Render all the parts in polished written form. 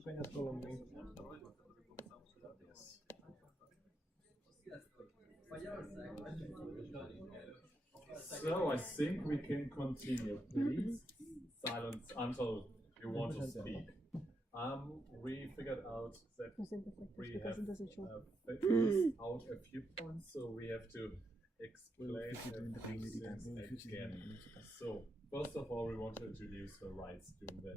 Apenas Colombia. So I think we can continue. Please silence until you want to speak. We figured out that we have figured out a few points, so we have to explain a few things again. So first of all, we want to introduce the rights during the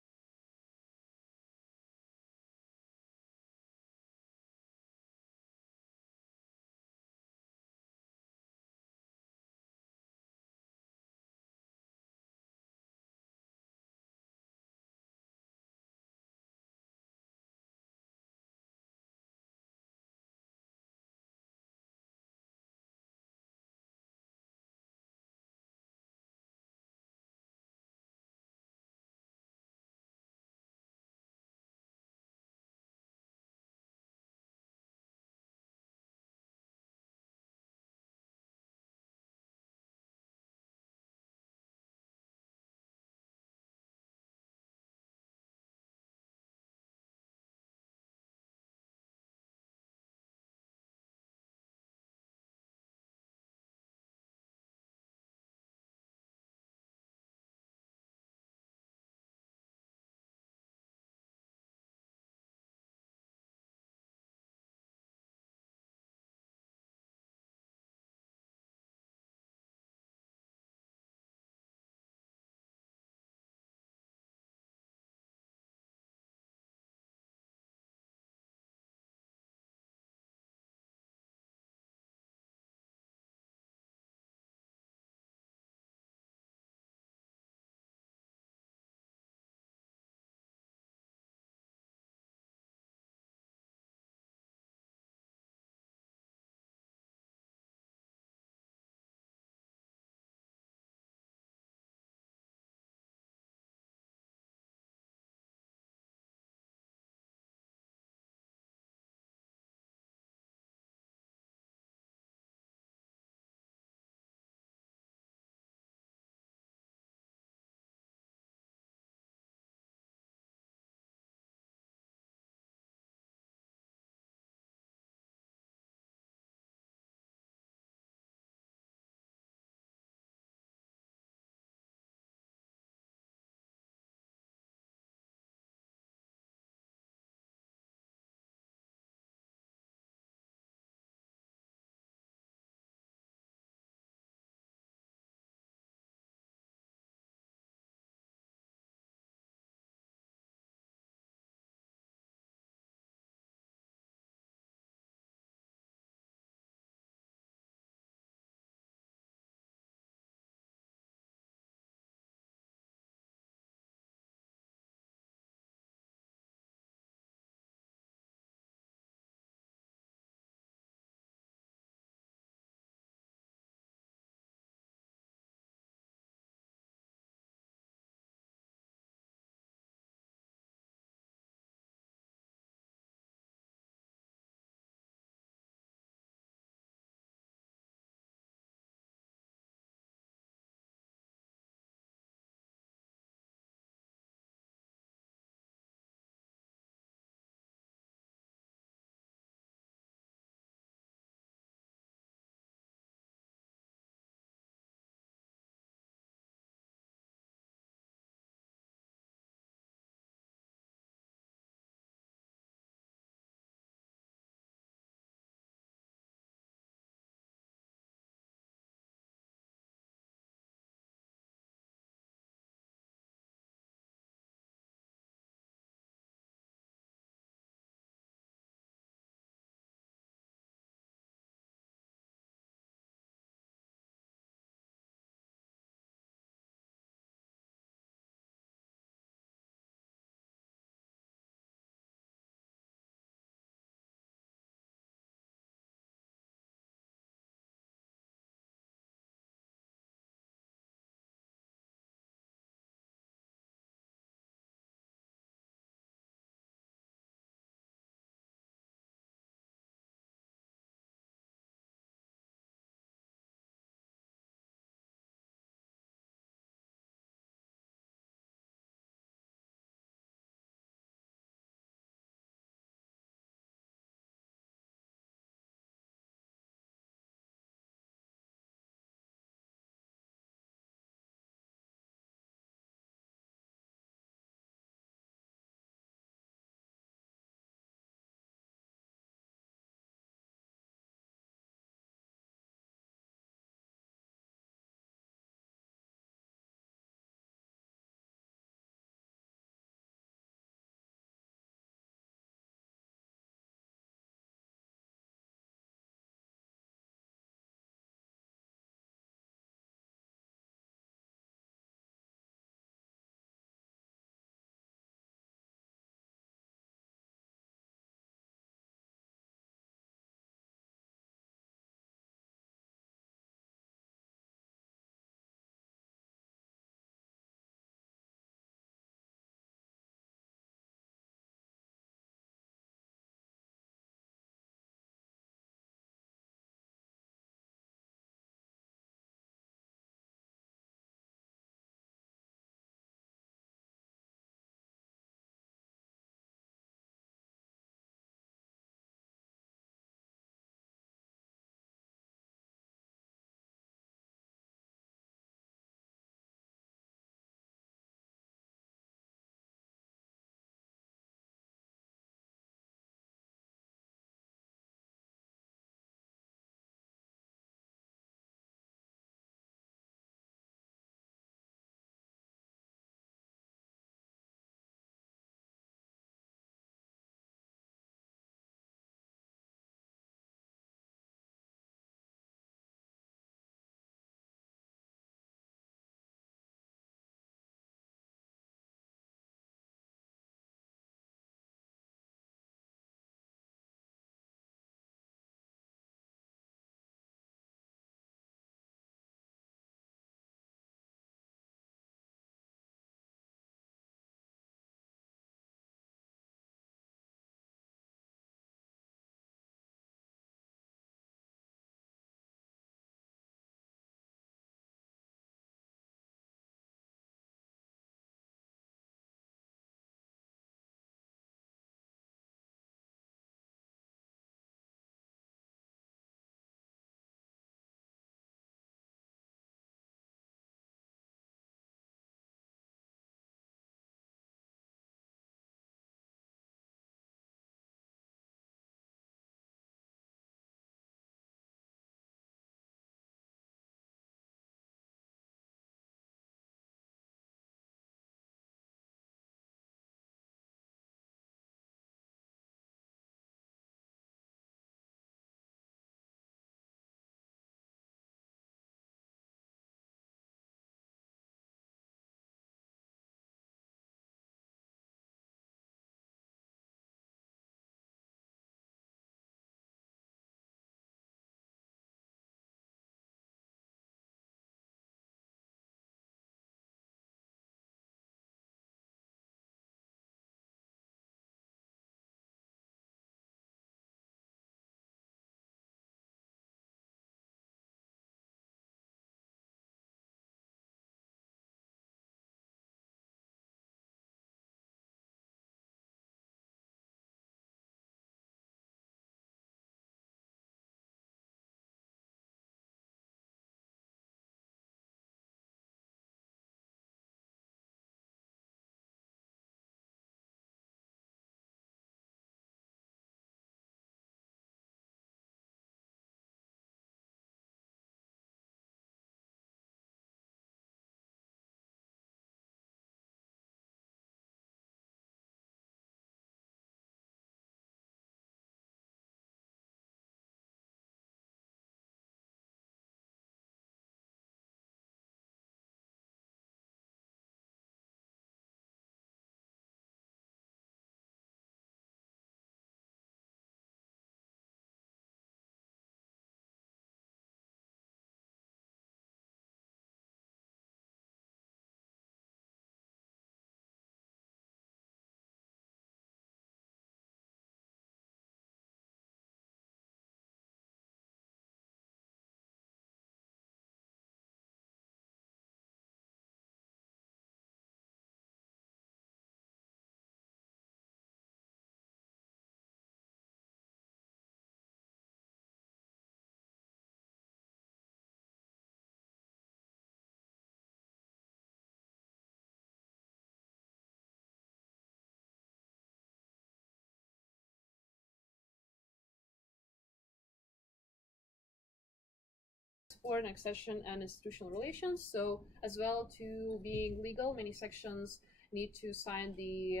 support and accession and institutional relations. So as well to being legal, many sections need to sign the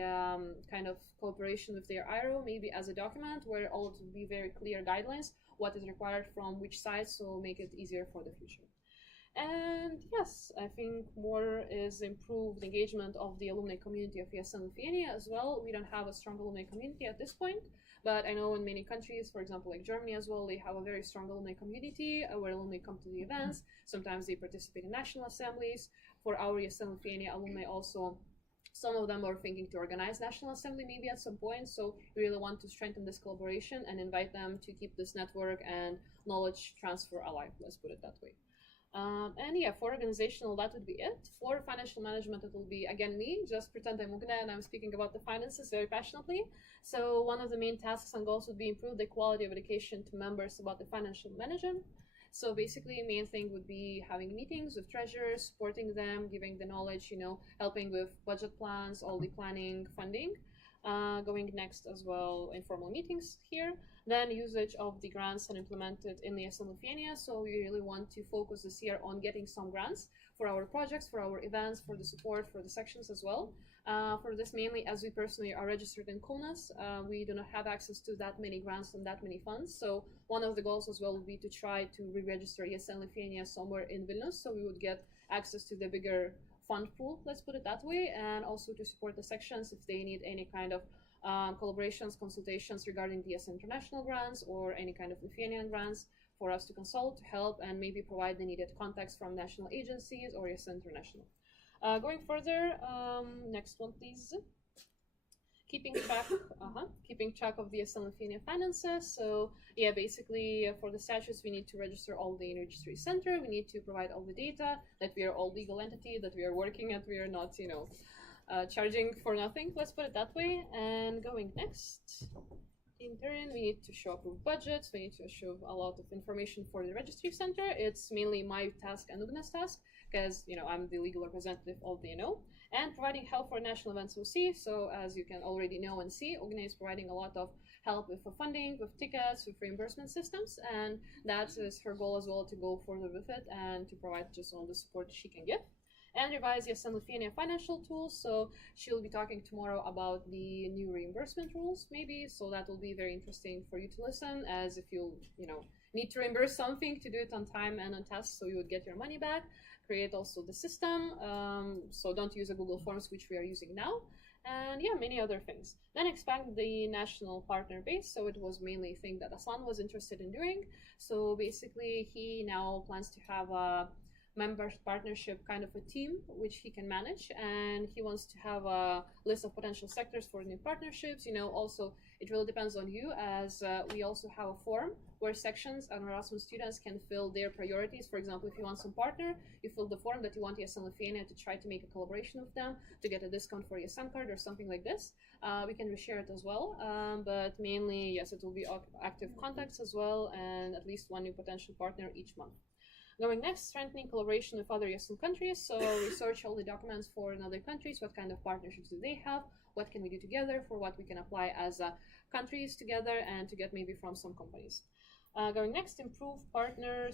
kind of cooperation with their IRO, maybe as a document where all to be very clear guidelines, what is required from which side, so make it easier for the future. And yes, I think more is improved engagement of the alumni community of ESN Lithuania as well. We don't have a strong alumni community at this point, but I know in many countries, for example, like Germany as well, they have a very strong alumni community where alumni come to the events. Sometimes they participate in national assemblies. For our ESN Lithuania alumni also, some of them are thinking to organize National Assembly maybe at some point, so we really want to strengthen this collaboration and invite them to keep this network and knowledge transfer alive, let's put it that way. And yeah, for organizational, that would be it. For financial management, it will be, again, me, just pretend I'm Ugne and I'm speaking about the finances very passionately. So one of the main tasks and goals would be improve the quality of education to members about the financial management. So basically, main thing would be having meetings with treasurers, supporting them, giving the knowledge, helping with budget plans, all the planning, funding. Going next as well, informal meetings here. Then usage of the grants and implemented in the ESN Lithuania. So we really want to focus this year on getting some grants for our projects, for our events, for the support, for the sections as well. For this mainly, as we personally are registered in Kaunas, we do not have access to that many grants and that many funds. So one of the goals as well would be to try to re-register ESN Lithuania somewhere in Vilnius, so we would get access to the bigger fund pool, let's put it that way, and also to support the sections if they need any kind of collaborations, consultations regarding DS international grants or any kind of Lithuanian grants for us to consult, help, and maybe provide the needed contacts from national agencies or ESN international. Going further, next one please. Keeping track of the ESN Lithuania finances. So yeah, basically for the statutes, we need to register all the registry center. We need to provide all the data that we are all legal entity, that we are working at. We are not, charging for nothing. Let's put it that way. And going next, in turn, we need to show approved budgets. We need to show a lot of information for the registry center. It's mainly my task and Ugna's task because I'm the legal representative of the and providing help for national events OC. So as you can already know and see, Ugne is providing a lot of help with funding, with tickets, with reimbursement systems, and that is her goal as well, to go further with it and to provide just all the support she can give. And revise ESN Lithuania financial tools. So she'll be talking tomorrow about the new reimbursement rules, maybe. So that will be very interesting for you to listen, as if you need to reimburse something, to do it on time and on task, so you would get your money back. Create also the system, so don't use a Google Forms, which we are using now, and yeah, many other things. Then expand the national partner base. So it was mainly a thing that Aslan was interested in doing. So basically, he now plans to have a member partnership kind of a team which he can manage, and he wants to have a list of potential sectors for new partnerships. Also it really depends on you, as we also have a form where sections and Erasmus students can fill their priorities. For example, if you want some partner, you fill the form that you want ESN Lithuania to try to make a collaboration with them to get a discount for your SIM card or something like this. We can reshare it as well, but mainly, yes, it will be active contacts as well, and at least one new potential partner each month. Going next, strengthening collaboration with other ESN countries. So research all the documents for other countries. What kind of partnerships do they have? What can we do together? For what we can apply as countries together, and to get maybe from some companies. Going next, improve partner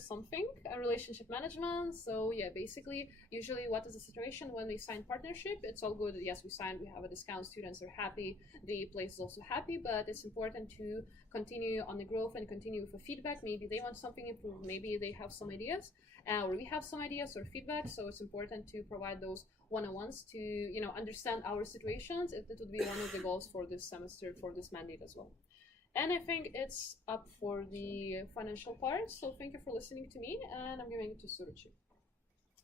relationship management. So yeah, basically, usually what is the situation when we sign partnership? It's all good. Yes, we signed, we have a discount, students are happy, the place is also happy, but it's important to continue on the growth and continue with the feedback. Maybe they want something improved, maybe they have some ideas, or we have some ideas or feedback. So it's important to provide those one-on-ones to understand our situations. It would be one of the goals for this semester, for this mandate as well. And I think it's up for the financial part. So thank you for listening to me, and I'm giving it to Suruchi.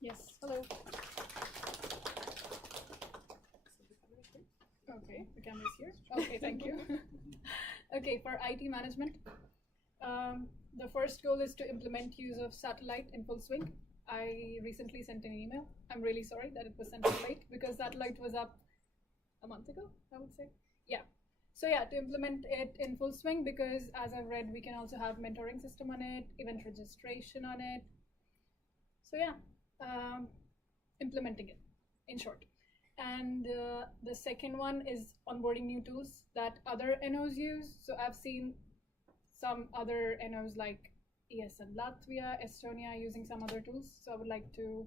Yes. Hello. Okay, the camera's here. Okay, thank you. Okay, for IT management, the first goal is to implement use of satellite in full swing. I recently sent an email. I'm really sorry that it was sent late, because satellite was up a month ago, I would say. Yeah. So yeah, to implement it in full swing, because as I've read, we can also have mentoring system on it, event registration on it. So yeah, implementing it in short. And the second one is onboarding new tools that other NOs use. So I've seen some other NOs like ESN Latvia, Estonia using some other tools. So I would like to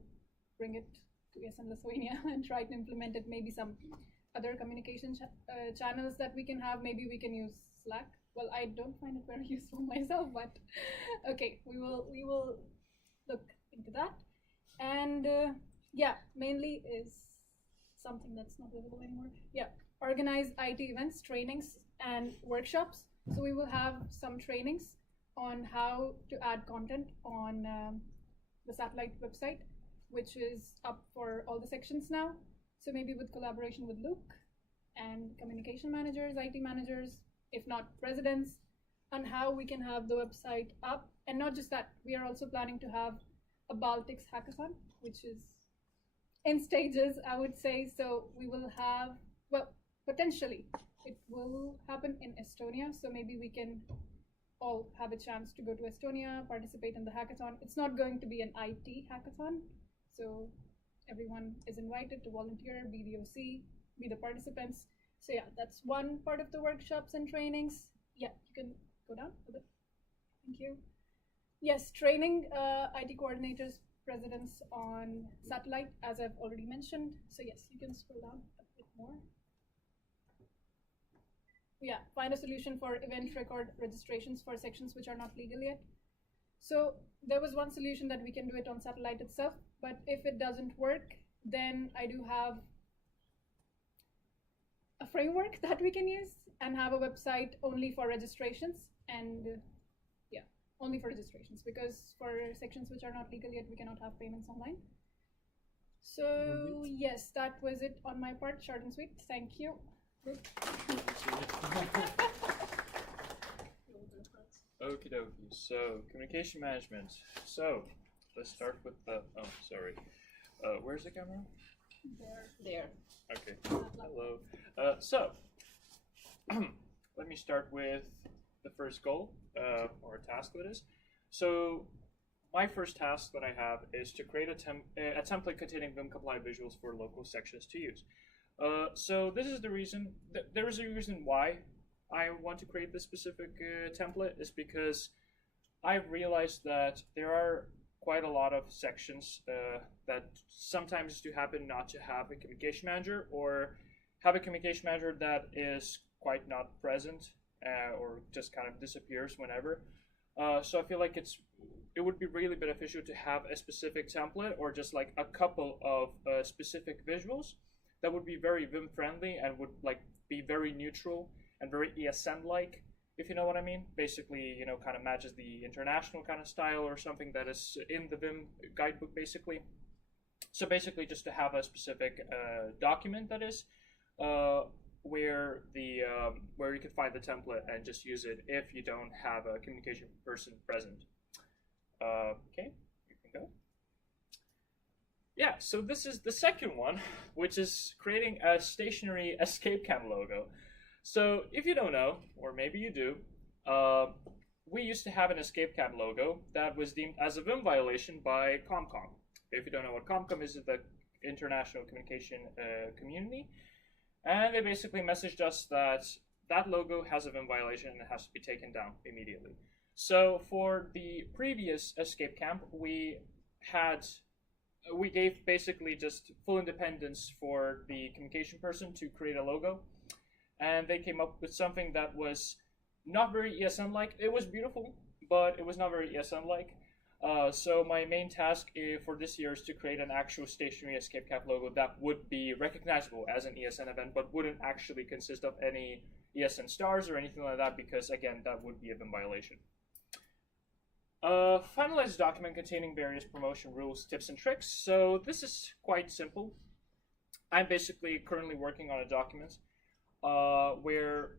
bring it to ESN Lithuania and try to implement it. Maybe some other communication channels that we can have. Maybe we can use Slack. Well, I don't find it very useful myself, but okay, we will look into that. And yeah, mainly is something that's not visible anymore. Yeah, organize IT events, trainings, and workshops. So we will have some trainings on how to add content on the satellite website, which is up for all the sections now. So maybe with collaboration with Luke and communication managers, IT managers, if not presidents, on how we can have the website up. And not just that, we are also planning to have a Baltics hackathon, which is in stages, I would say. So we will have, well, potentially it will happen in Estonia. So maybe we can all have a chance to go to Estonia, participate in the hackathon. It's not going to be an IT hackathon. So everyone is invited to volunteer, be the OC, be the participants. So yeah, that's one part of the workshops and trainings. Yeah, you can go down a bit. Thank you. Yes, training IT coordinators, presidents on satellite, as I've already mentioned. So yes, you can scroll down a bit more. Yeah, find a solution for event record registrations for sections which are not legal yet. So there was one solution that we can do it on satellite itself, but if it doesn't work, then I do have a framework that we can use and have a website only for registrations. And yeah, only for registrations, because for sections which are not legal yet, we cannot have payments online. So yes, that was it on my part. Short and sweet. Thank you. Okie dokie. So communication management. So let's start with the. Oh, sorry. Where's the camera? There. Okay. Hello. So let me start with the first goal or task that is. So my first task that I have is to create a template containing Vim compliant visuals for local sections to use. So this is the reason. There is a reason why I want to create this specific template, is because I've realized that there are quite a lot of sections that sometimes do happen not to have a communication manager, or have a communication manager that is quite not present or just kind of disappears whenever. So I feel like it would be really beneficial to have a specific template, or just like a couple of specific visuals that would be very Vim friendly and would like be very neutral and very ESN like, if you know what I mean. Basically, you know, kind of matches the international kind of style or something that is in the Vim guidebook basically. So basically just to have a specific document that is where you can find the template and just use it if you don't have a communication person present. Okay, you can go. Yeah, so this is the second one, which is creating a stationary escape cam logo. So if you don't know, or maybe you do, we used to have an escape cam logo that was deemed as a Vim violation by ComCom. If you don't know what ComCom is, it's the international communication community. And they basically messaged us that that logo has a Vim violation and it has to be taken down immediately. So for the previous escape camp, we gave basically just full independence for the communication person to create a logo. And they came up with something that was not very ESN-like. It was beautiful, but it was not very ESN-like. So my main task for this year is to create an actual stationary escape cap logo that would be recognizable as an ESN event, but wouldn't actually consist of any ESN stars or anything like that, because again, that would be a Vim violation. Finalized document containing various promotion rules, tips, and tricks. So this is quite simple. I'm basically currently working on a document where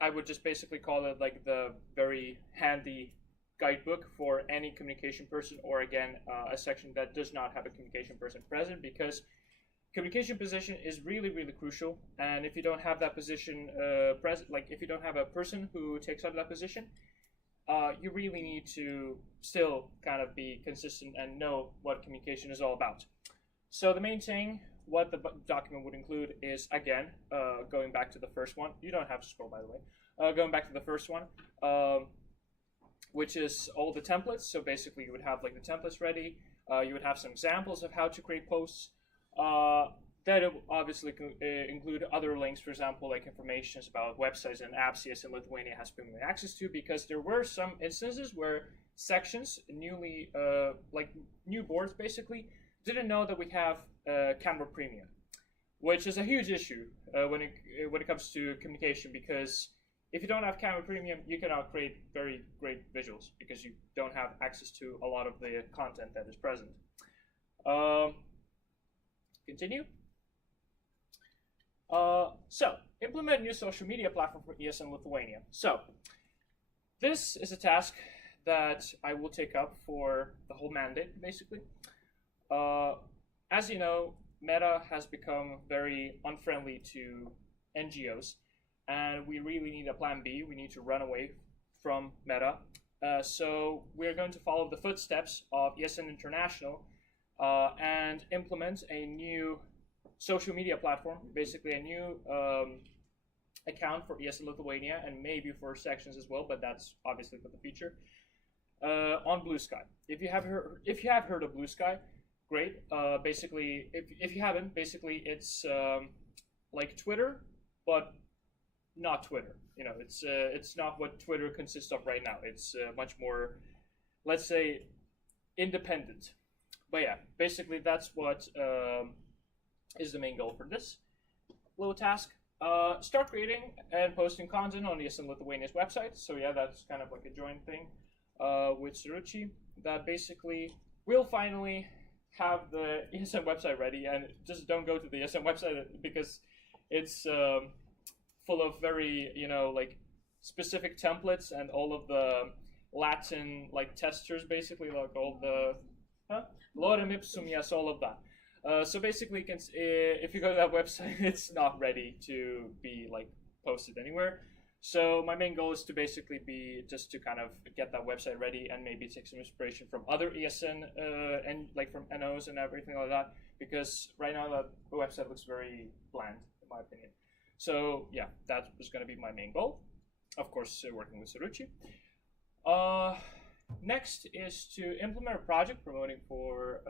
I would just basically call it like the very handy guidebook for any communication person, or again, a section that does not have a communication person present, because communication position is really, really crucial. And if you don't have that position present, like if you don't have a person who takes up that position, you really need to still kind of be consistent and know what communication is all about. So the main thing, what the document would include is, again, going back to the first one. You don't have to scroll, by the way. Going back to the first one, which is all the templates. So basically, you would have like the templates ready. You would have some examples of how to create posts. That obviously include other links, for example, like information about websites and apps ESN Lithuania has been access to, because there were some instances where sections, new boards basically, didn't know that we have Canva Premium, which is a huge issue when it comes to communication, because if you don't have Canva Premium, you cannot create very great visuals because you don't have access to a lot of the content that is present. Continue. So, implement new social media platform for ESN Lithuania. So, this is a task that I will take up for the whole mandate, basically. As you know, Meta has become very unfriendly to NGOs, and we really need a plan B. We need to run away from Meta. So, we're going to follow the footsteps of ESN International and implement a new social media platform, basically a new account for ESN Lithuania and maybe for sections as well, but that's obviously for the future. On Blue Sky, if you have heard of Blue Sky, great. Basically, if you haven't, basically it's like Twitter, but not Twitter. You know, it's not what Twitter consists of right now. It's much more, let's say, independent. But yeah, basically that's what is the main goal for this little task. Start creating and posting content on ESN Lithuania's website. So yeah, that's kind of like a joint thing with Saruchi. That basically we'll finally have the ESN website ready, and just don't go to the ESN website because it's full of very, like specific templates and all of the Latin like testers, basically like all the lorem ipsum, yes, all of that. So basically, if you go to that website, it's not ready to be like posted anywhere. So my main goal is to basically be just to kind of get that website ready and maybe take some inspiration from other ESN and like from NOs and everything like that, because right now the website looks very bland in my opinion. So yeah, that was going to be my main goal. Of course, working with Saruchi. Next is to implement a project promoting for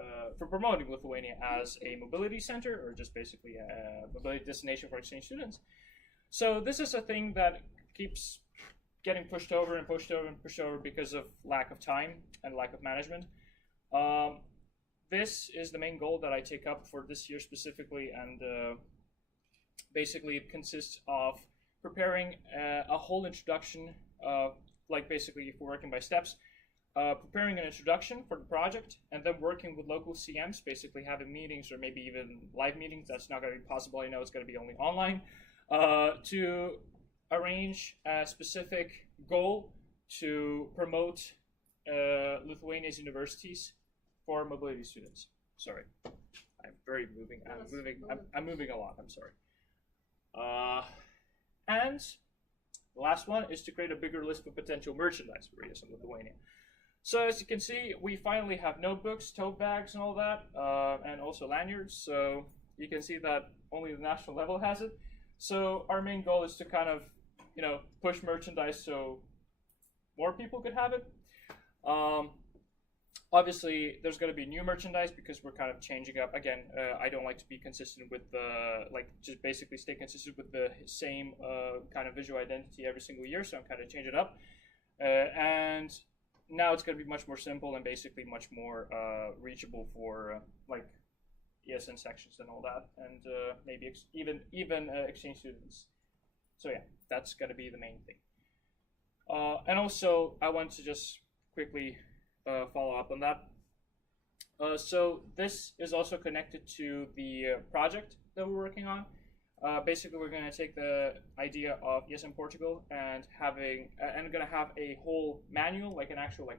promoting Lithuania as a mobility center, or just basically a mobility destination for exchange students. So this is a thing that keeps getting pushed over and pushed over and pushed over because of lack of time and lack of management. This is the main goal that I take up for this year specifically, and basically it consists of preparing a whole introduction, like basically if we're working by steps, preparing an introduction for the project, and then working with local CMs, basically having meetings or maybe even live meetings. That's not going to be possible. I know it's going to be only online, to arrange a specific goal to promote Lithuania's universities for mobility students. Sorry, I'm moving a lot. I'm sorry. And the last one is to create a bigger list of potential merchandise for ESN Lithuania. So as you can see, we finally have notebooks, tote bags, and all that, and also lanyards. So you can see that only the national level has it. So our main goal is to kind of, push merchandise so more people could have it. Obviously, there's going to be new merchandise because we're kind of changing up. Again, I don't like to be consistent with just basically stay consistent with the same kind of visual identity every single year. So I'm kind of changing it up. And now it's going to be much more simple and basically much more reachable for like ESN sections and all that, and maybe even exchange students. So yeah, that's going to be the main thing. And also, I want to just quickly follow up on that. So this is also connected to the project that we're working on. Basically, we're going to take the idea of ESN Portugal and going to have a whole manual, like an actual an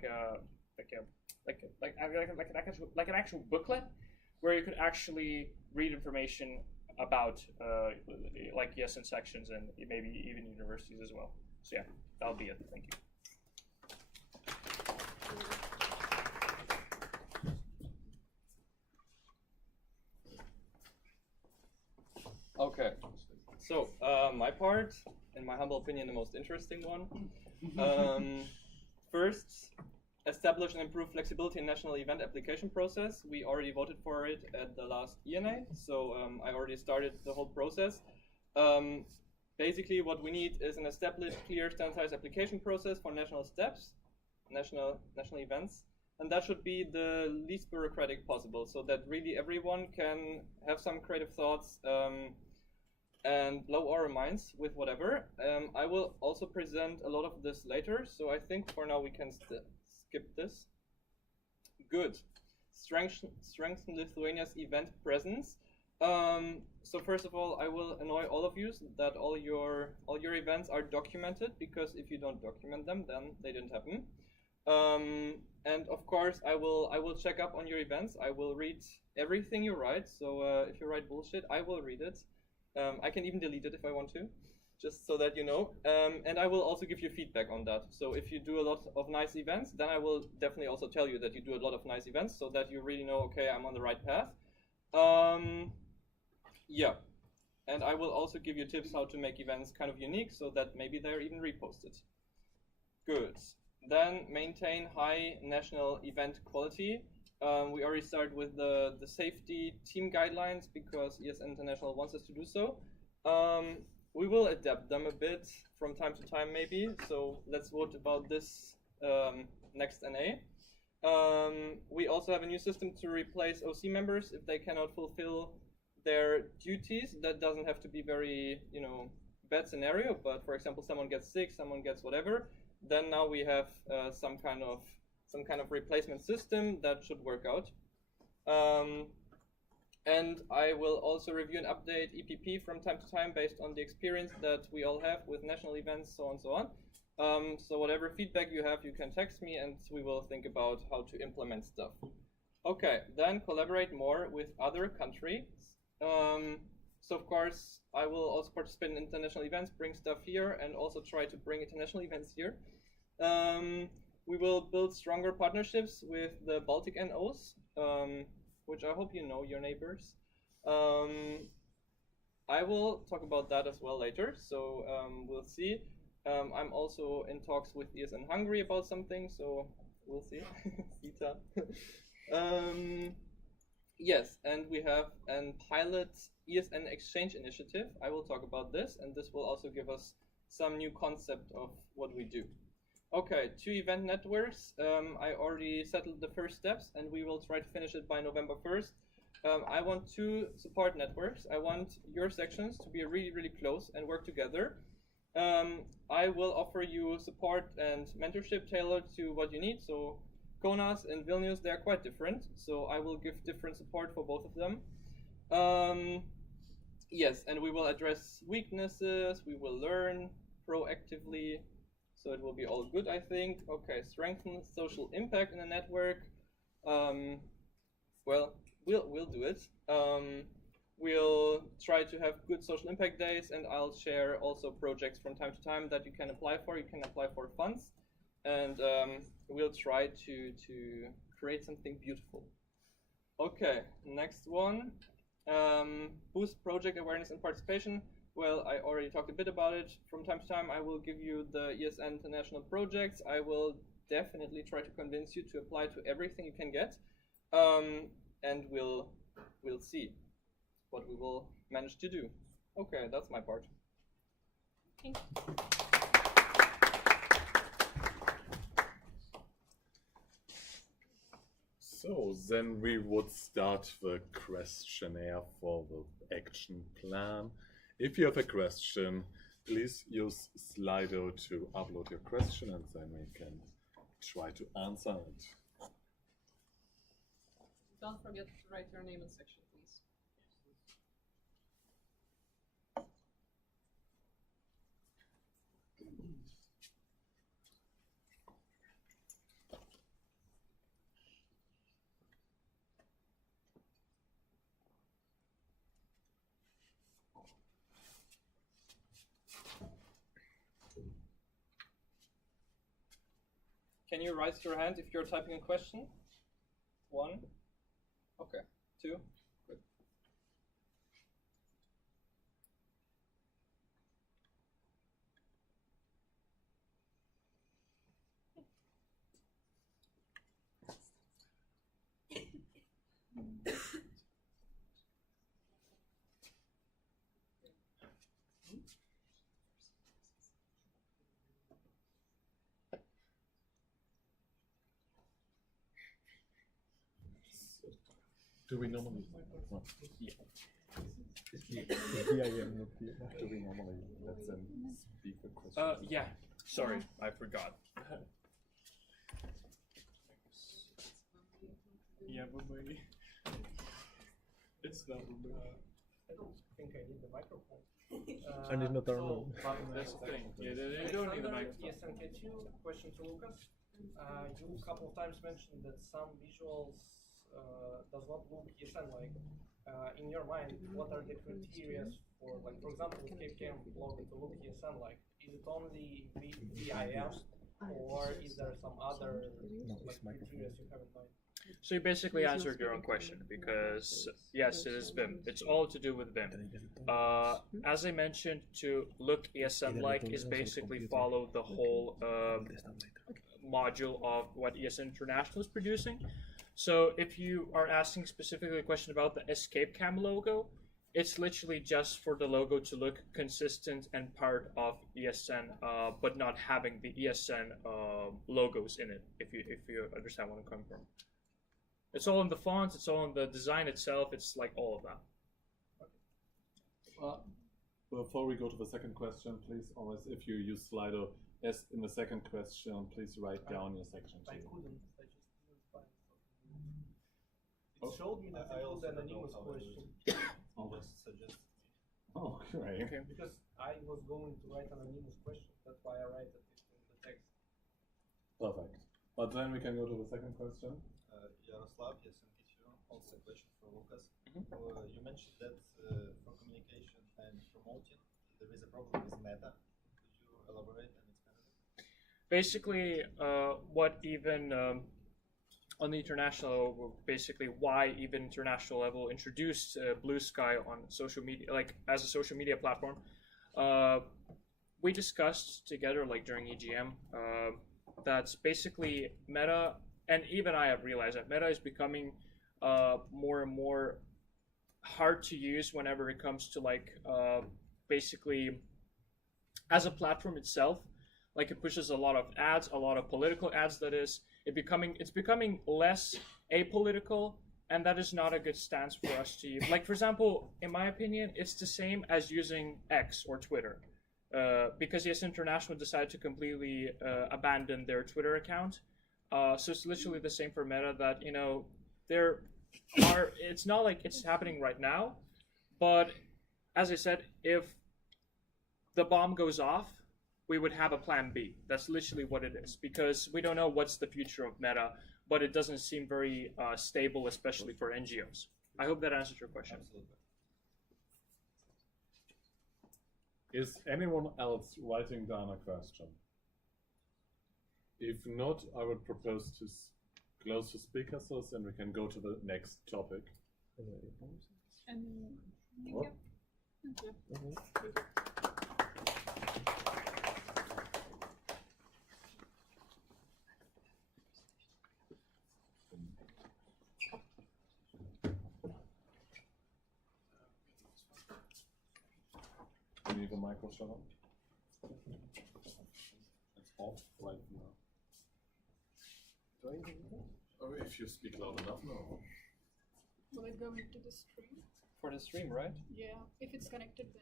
actual booklet, where you could actually read information about like ESN sections and maybe even universities as well. So yeah, that'll be it. Thank you. Okay, so my part, in my humble opinion, the most interesting one. first, establish and improve flexibility in national event application process. We already voted for it at the last ENA, so I already started the whole process. Basically, what we need is an established, clear, standardized application process for national steps, national events, and that should be the least bureaucratic possible, so that really everyone can have some creative thoughts and blow our minds with whatever. I will also present a lot of this later, so I think for now we can skip this. Good. Strengthen Lithuania's event presence. So first of all, I will annoy all of you that all your events are documented, because if you don't document them, then they didn't happen. And of course, I will check up on your events. I will read everything you write. So if you write bullshit, I will read it. I can even delete it if I want to, just so that you know. And I will also give you feedback on that. So if you do a lot of nice events, then I will definitely also tell you that you do a lot of nice events, so that you really know, okay, I'm on the right path. Yeah, and I will also give you tips how to make events kind of unique, so that maybe they're even reposted. Good. Then maintain high national event quality. We already started with the safety team guidelines, because ESN International wants us to do so. We will adapt them a bit from time to time maybe, so let's vote about this next NA. We also have a new system to replace OC members if they cannot fulfill their duties. That doesn't have to be very, bad scenario, but for example, someone gets sick, someone gets whatever, then now we have some kind of replacement system that should work out. And I will also review and update EPP from time to time based on the experience that we all have with national events, so on and so on. So whatever feedback you have, you can text me, and we will think about how to implement stuff. Okay, then collaborate more with other countries. So of course, I will also participate in international events, bring stuff here, and also try to bring international events here. We will build stronger partnerships with the Baltic NOs, which I hope you know, your neighbors. I will talk about that as well later, so we'll see. I'm also in talks with ESN Hungary about something, so we'll see. Sita. Yes, and we have a pilot ESN exchange initiative. I will talk about this, and this will also give us some new concept of what we do. Okay, 2 event networks. I already settled the first steps, and we will try to finish it by November 1st. I want 2 support networks. I want your sections to be really, really close and work together. I will offer you support and mentorship tailored to what you need. So Kaunas and Vilnius, they are quite different, so I will give different support for both of them. Yes, and we will address weaknesses, we will learn proactively, so it will be all good, I think. Okay, strengthen social impact in the network. Well, we'll do it. We'll try to have good social impact days, and I'll share also projects from time to time that you can apply for. You can apply for funds, and we'll try to create something beautiful. Okay, next one. Boost project awareness and participation. Well, I already talked a bit about it. From time to time, I will give you the ESN international projects. I will definitely try to convince you to apply to everything you can get, and we'll see what we will manage to do. Okay, that's my part. Thank you. So then we would start the questionnaire for the action plan. If you have a question, please use Slido to upload your question, and then we can try to answer it. Don't forget to write your name and section, please. Can you raise your hand if you're typing a question? 1. Okay. 2. Good. Do we normally? No. Do we normally let them speak the question? Yeah. Sorry, I forgot. Yeah, it's not. I don't think I need the microphone. And it's not turned on. That's the thing. Yeah, they don't need the microphone. ESN K2, question to Lucas. You a couple of times mentioned that some visuals does not look ESN-like. In your mind, what are the criteria for, like, for example, Escape Cam logo to look ESN-like? Is it only VIM, or is there some other criteria you have in mind? So you basically answered your own question, because yes, it is Vim. It's all to do with Vim. As I mentioned, to look ESN-like is basically follow the whole module of what ESN International is producing. So if you are asking specifically a question about the Escape Cam logo, it's literally just for the logo to look consistent and part of ESN, but not having the ESN logos in it, if you understand where I'm coming from. It's all in the fonts, it's all in the design itself, it's like all of that. Before we go to the second question, please always, if you use Slido, as in the second question, please write down your section. I couldn't, I just didn't find something. It showed me that it was an anonymous question. Always suggest. Oh, great. Okay. Because I was going to write an anonymous question, that's why I write it in the text. Perfect. But then we can go to the second question. Yaroslav, yes, and you also a question for Lucas. You mentioned that for communication and promoting, there is a problem with Meta. Could you elaborate and expand on it? Basically, what even on the international, basically why even international level introduced Blue Sky on social media, like as a social media platform. We discussed together, like during EGM, that's basically Meta, and even I have realized that Meta is becoming more and more hard to use whenever it comes to like basically as a platform itself. Like it pushes a lot of ads, a lot of political ads. That is, it's becoming less apolitical, and that is not a good stance for us to use. Like for example, in my opinion, it's the same as using X or Twitter, because ESN International decided to completely abandon their Twitter account. So it's literally the same for Meta. That it's not like it's happening right now, but as I said, if the bomb goes off, we would have a plan B. That's literally what it is, because we don't know what's the future of Meta, but it doesn't seem very stable, especially for NGOs. I hope that answers your question. Absolutely. Is anyone else writing down a question? If not, I would propose to close the speaker source and we can go to the next topic. What? You need a microphone? It's off right now. Or if you speak loud enough, no. Will it go into the stream? For the stream, right? Yeah, if it's connected then.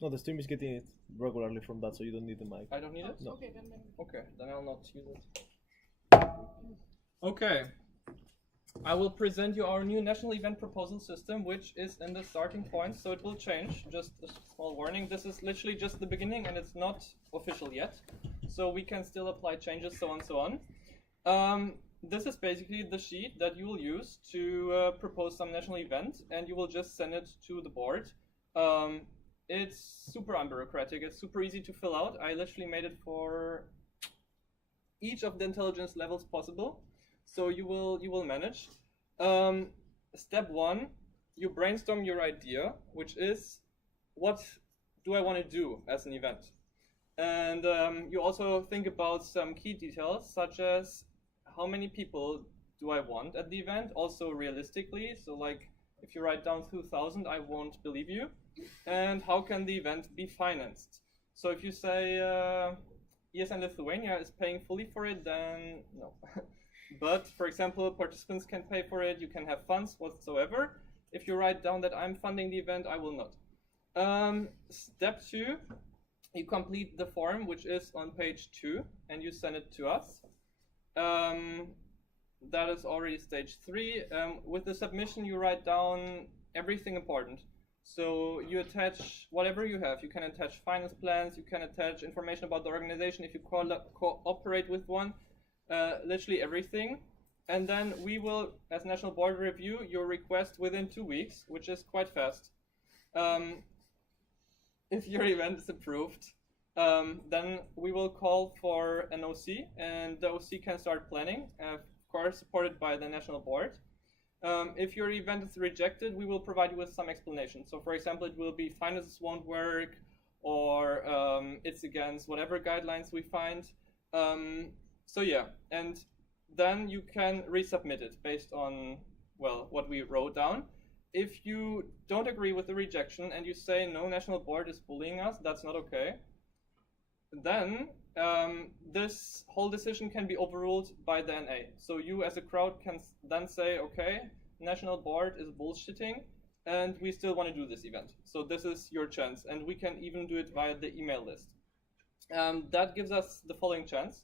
No, the stream is getting it regularly from that, so you don't need the mic. I don't need it? No. Okay, then. Okay, then I'll not use it. Okay. I will present you our new national event proposal system, which is in the starting point, so it will change. Just a small warning, this is literally just the beginning and it's not official yet. So we can still apply changes, so on, so on. This is basically the sheet that you will use to propose some national event, and you will just send it to the board. It's super unbureaucratic, it's super easy to fill out. I literally made it for each of the intelligence levels possible. So you will manage. Step 1, you brainstorm your idea, which is, what do I want to do as an event? And you also think about some key details, such as how many people do I want at the event, also realistically. So like, if you write down 2,000, I won't believe you. And how can the event be financed? So if you say ESN Lithuania is paying fully for it, then no. but for example, participants can pay for it, you can have funds whatsoever. If you write down that I'm funding the event, I will not. Step 2, you complete the form, which is on page 2, and you send it to us. That is already stage 3. With the submission, you write down everything important. So you attach whatever you have. You can attach finance plans, you can attach information about the organization if you cooperate with one, literally everything. And then we will, as National Board, review your request within 2 weeks, which is quite fast. If your event is approved, then we will call for an OC, and the OC can start planning, of course supported by the National Board. If your event is rejected, we will provide you with some explanation. So for example, it will be finances won't work, or it's against whatever guidelines we find. So yeah, and then you can resubmit it based on, well, what we wrote down. If you don't agree with the rejection and you say, no, National Board is bullying us, that's not okay, then this whole decision can be overruled by the NA. So you as a crowd can then say, okay, National Board is bullshitting and we still want to do this event. So this is your chance, and we can even do it via the email list. That gives us the following chance.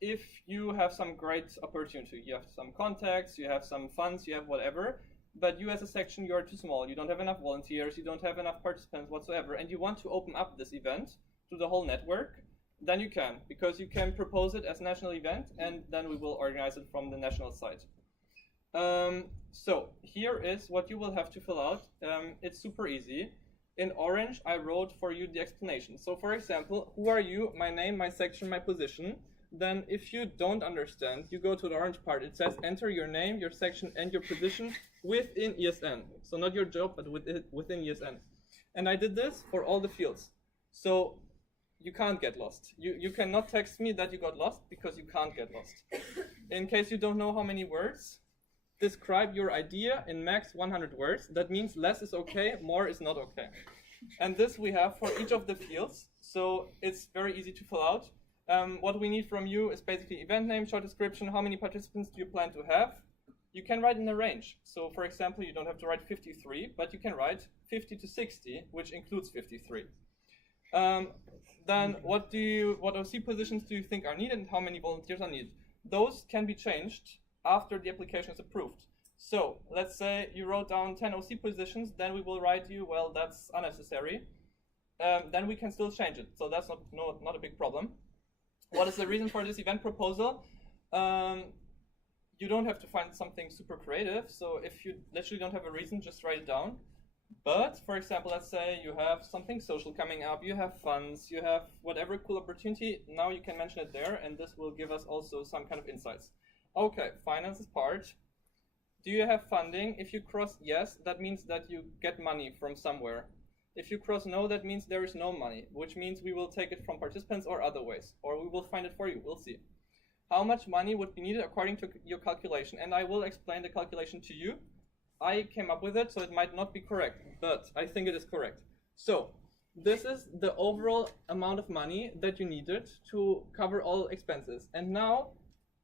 If you have some great opportunity, you have some contacts, you have some funds, you have whatever, but you as a section, you are too small, you don't have enough volunteers, you don't have enough participants whatsoever, and you want to open up this event to the whole network, then you can, because you can propose it as national event, and then we will organize it from the national side. So here is what you will have to fill out. It's super easy. In orange, I wrote for you the explanation. So for example, who are you? My name, my section, my position. Then if you don't understand, you go to the orange part. It says enter your name, your section, and your position within ESN. So not your job, but within ESN. And I did this for all the fields. So you can't get lost. You cannot text me that you got lost, because you can't get lost. In case you don't know how many words, describe your idea in max 100 words. That means less is okay, more is not okay. And this we have for each of the fields. So it's very easy to fill out. What we need from you is basically event name, short description, how many participants do you plan to have. You can write in a range. So for example, you don't have to write 53, but you can write 50 to 60, which includes 53. Then what OC positions do you think are needed and how many volunteers are needed? Those can be changed after the application is approved. So let's say you wrote down 10 OC positions, then we will write you, well, that's unnecessary. Then we can still change it. So that's not a big problem. What is the reason for this event proposal? You don't have to find something super creative. So if you literally don't have a reason, just write it down. But for example, let's say you have something social coming up, you have funds, you have whatever cool opportunity, now you can mention it there, and this will give us also some kind of insights. Okay, finances part. Do you have funding? If you cross yes, that means that you get money from somewhere. If you cross no, that means there is no money, which means we will take it from participants or other ways, or we will find it for you, we'll see. How much money would be needed according to your calculation? And I will explain the calculation to you. I came up with it, so it might not be correct, but I think it is correct. So this is the overall amount of money that you needed to cover all expenses. And now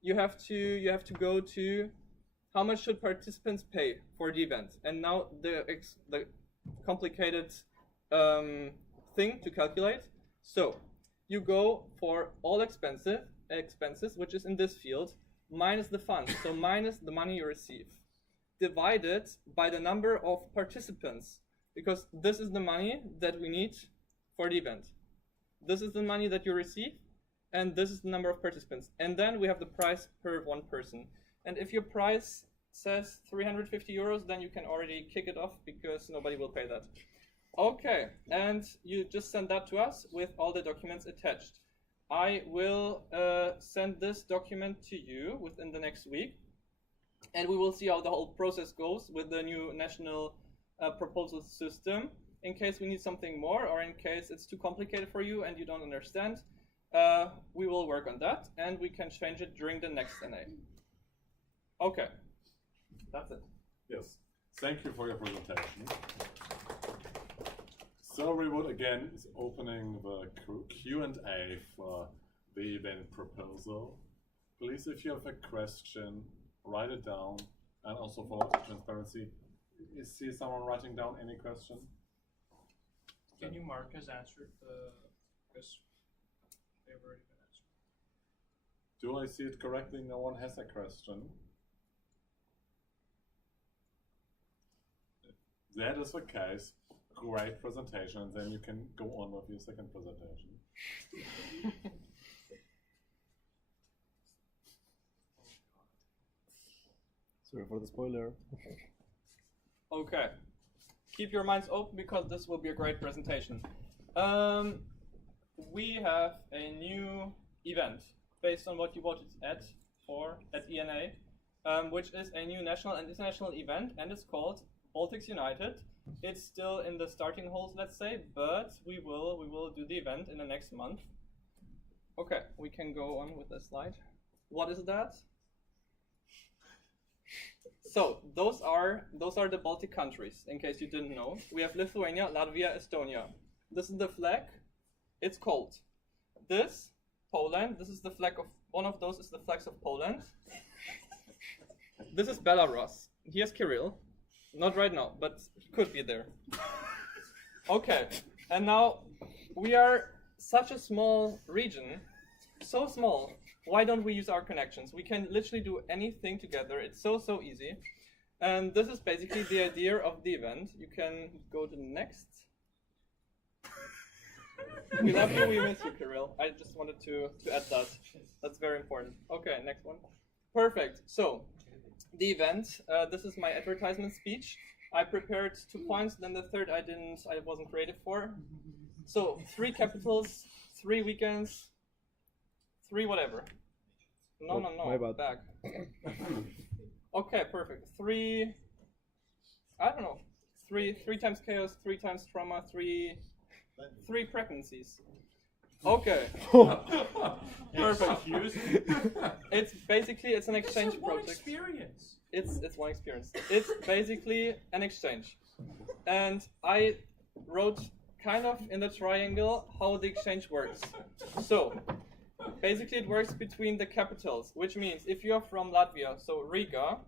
you have to go to how much should participants pay for the event. And now the complicated thing to calculate. So you go for all expenses, which is in this field, minus the funds, so minus the money you receive, divided by the number of participants, because this is the money that we need for the event. This is the money that you receive, and this is the number of participants. And then we have the price per one person. And if your price says 350 euros, then you can already kick it off, because nobody will pay that. Okay, and you just send that to us with all the documents attached. I will send this document to you within the next week, and we will see how the whole process goes with the new national proposal system. In case we need something more, or in case it's too complicated for you and you don't understand, we will work on that, and we can change it during the next NA. Okay, that's it. Yes, thank you for your presentation. So Rewood again is opening the Q&A for the event proposal. Please, if you have a question, write it down. And also for transparency, is here someone writing down any question? Can you mark as answered? Because they've already been answered. Do I see it correctly? No one has a question. If that is the case, great presentation, and then you can go on with your second presentation. Sorry for the spoiler. Okay. Keep your minds open because this will be a great presentation. We have a new event based on what you voted at ENA, which is a new national and international event, and it's called Baltics United. It's still in the starting holes, let's say, but we will do the event in the next month. Okay, we can go on with the slide. What is that? So those are the Baltic countries, in case you didn't know. We have Lithuania, Latvia, Estonia. This is the flag. It's cold. This, Poland, this is the flag of, one of those is the flags of Poland. This is Belarus. Here's Kirill. Not right now, but he could be there. Okay, and now we are such a small region, so small. Why don't we use our connections? We can literally do anything together. It's so easy. And this is basically the idea of the event. You can go to the next. We love you, we miss you, Kirill. I just wanted to add that. That's very important. Okay, next one. Perfect. So, the event, this is my advertisement speech. I prepared 2 points, then the third I wasn't creative for. So, 3 capitals, 3 weekends, 3 whatever. No, my bad. back. Okay, perfect. 3, I don't know. 3 times chaos, 3 times trauma, 3 pregnancies. Okay. Perfect. It's basically, it's an exchange project. Experience. It's one experience. It's basically an exchange. And I wrote kind of in the triangle how the exchange works. So, basically it works between the capitals, which means if you are from Latvia, so Riga,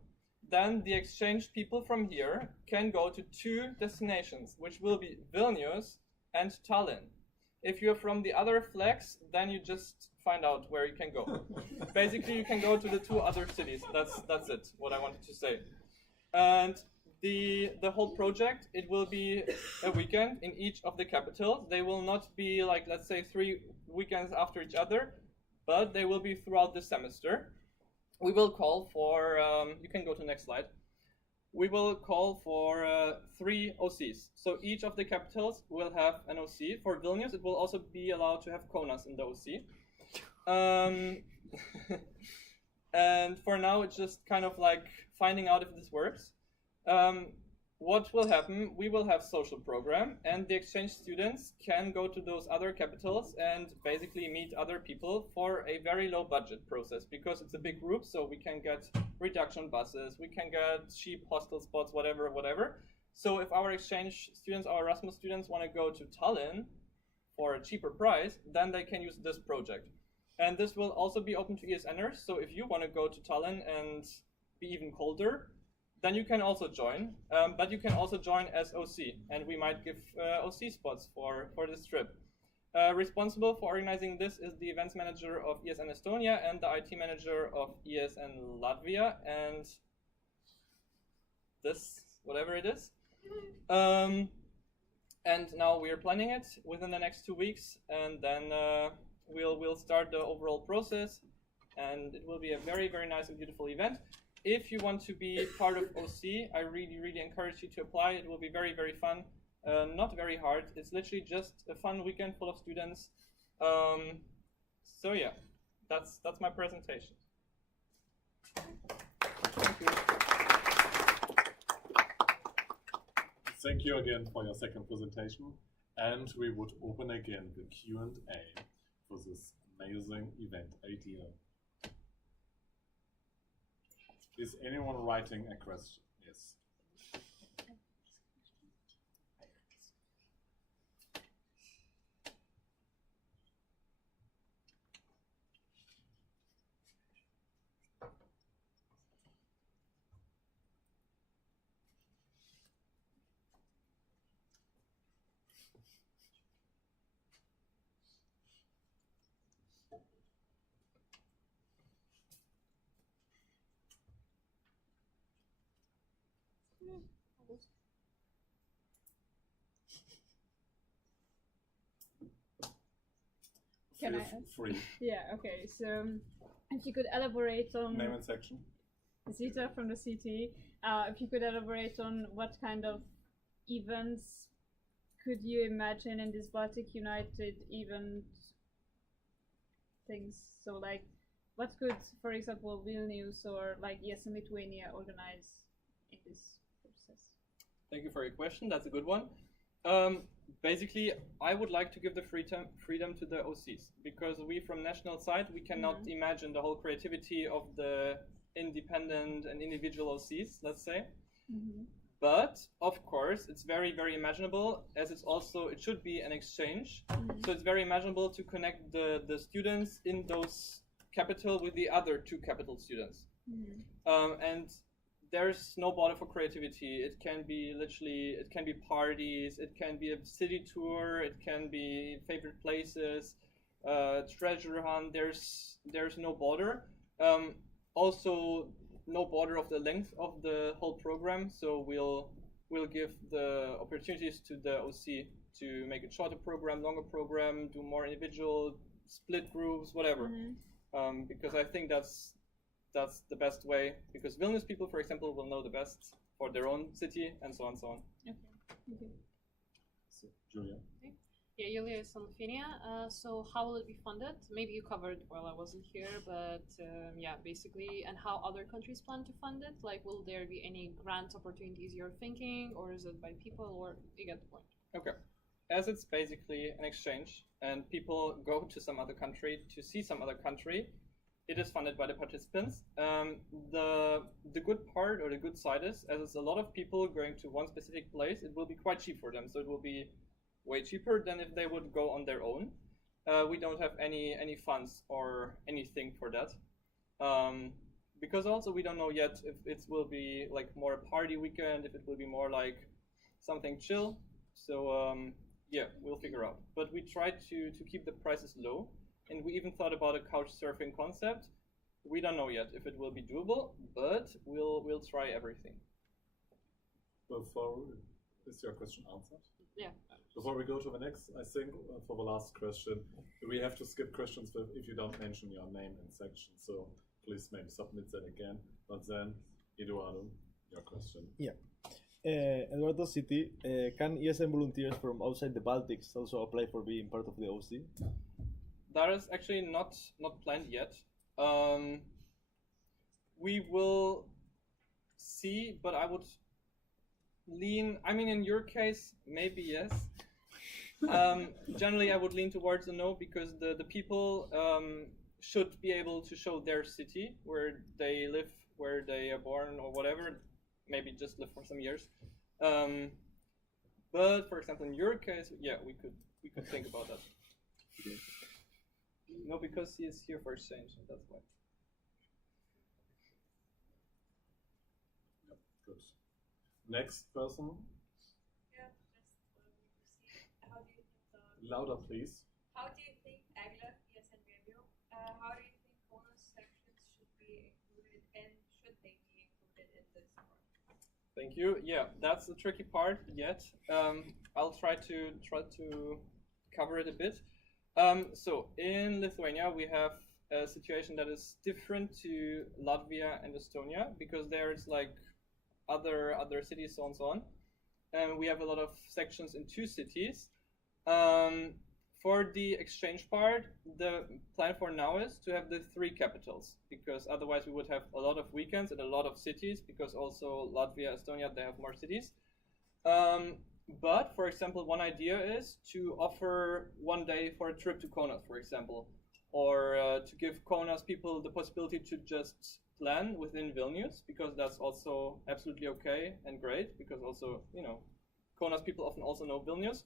then the exchange people from here can go to 2 destinations, which will be Vilnius and Tallinn. If you're from the other flags, then you just find out where you can go. Basically, you can go to the 2 other cities. That's it, what I wanted to say. And the whole project, it will be a weekend in each of the capitals. They will not be like, let's say, 3 weekends after each other, but they will be throughout the semester. We will call for, you can go to the next slide. We will call for 3 OCs. So each of the capitals will have an OC. For Vilnius, it will also be allowed to have Kaunas in the OC. And for now, it's just kind of like finding out if this works. What will happen, we will have social program, and the exchange students can go to those other capitals and basically meet other people for a very low budget process, because it's a big group, so we can get reduction buses, we can get cheap hostel spots, whatever. So if our exchange students, our Erasmus students want to go to Tallinn for a cheaper price, then they can use this project. And this will also be open to ESNers, so if you want to go to Tallinn and be even colder, then you can also join, but you can also join as OC, and we might give OC spots for this trip. Responsible for organizing this is the events manager of ESN Estonia and the IT manager of ESN Latvia, and this, whatever it is. And now we are planning it within the next 2 weeks, and then we'll start the overall process, and it will be a very, very nice and beautiful event. If you want to be part of OC, I really encourage you to apply. It will be very, very fun. Not very hard. It's literally just a fun weekend full of students. So yeah, that's my presentation. Thank you. Thank you again for your second presentation. And we would open again the Q&A for this amazing event idea. Is anyone writing a question? Yes. Can I? Feel free. Yeah. Okay. So, if you could elaborate on Name and section. Zita from the CT, if you could elaborate on what kind of events could you imagine in this Baltic United event things? So, like, what could, for example, Vilnius or like ESN Lithuania organize in this process? Thank you for your question. That's a good one. Basically, I would like to give the freedom to the OCs, because we from national side, we cannot imagine the whole creativity of the independent and individual OCs, let's say. But of course, it's very, very imaginable, as it's also, it should be an exchange. So it's very imaginable to connect the students in those capital with the other two capital students. And there's no border for creativity. It can be literally, it can be parties, it can be a city tour, it can be favorite places, treasure hunt. There's no border. Also, no border of the length of the whole program. So we'll give the opportunities to the OC to make a shorter program, longer program, do more individual, split groups, whatever. Because I think that's the best way, because Vilnius people, for example, will know the best for their own city, and so on and so on. Okay. So, Julia. Yeah, Yulia is from Lithuania. So how will it be funded? Maybe you covered while I wasn't here, but yeah, basically, and how other countries plan to fund it? Like, will there be any grant opportunities you're thinking, or is it by people, or you get the point? Okay. As it's basically an exchange, and people go to some other country to see some other country, it is funded by the participants. The good part, or the good side is, as it's a lot of people going to one specific place, it will be quite cheap for them. So it will be way cheaper than if they would go on their own. We don't have any funds or anything for that. Because also we don't know yet if it will be like more a party weekend, if it will be more like something chill. So yeah, we'll figure out. But we try to keep the prices low. And we even thought about a couch surfing concept. We don't know yet if it will be doable, but we'll try everything. Is your question answered? Yeah. Before we go to the next, I think for the last question, we have to skip questions if you don't mention your name and section. So please maybe submit that again. But then, Eduardo, your question. Yeah. Eduardo City, can ESN volunteers from outside the Baltics also apply for being part of the OC? That is actually not planned yet. We will see, but I would lean, I mean, in your case, maybe yes. Generally, I would lean towards a no, because the people should be able to show their city, where they live, where they are born, or whatever. Maybe just live for some years. But for example, in your case, yeah, we could think about that. No, because he is here for exchange, so that's why. Yep, good. Next person. Yeah, just how do you think Louder, please. How do you think Agla, ESN review? How do you think bonus sections should be included, and should they be included in this program? Thank you. Yeah, that's the tricky part yet. I'll try to cover it a bit. So in Lithuania, we have a situation that is different to Latvia and Estonia, because there's like other cities, so on and so on. And we have a lot of sections in two cities. For the exchange part, the plan for now is to have the three capitals, because otherwise we would have a lot of weekends and a lot of cities, because also Latvia, Estonia, they have more cities. But, for example, one idea is to offer one day for a trip to Kaunas, for example, or to give Kaunas people the possibility to just plan within Vilnius, because that's also absolutely okay and great, because also, you know, Kaunas people often also know Vilnius.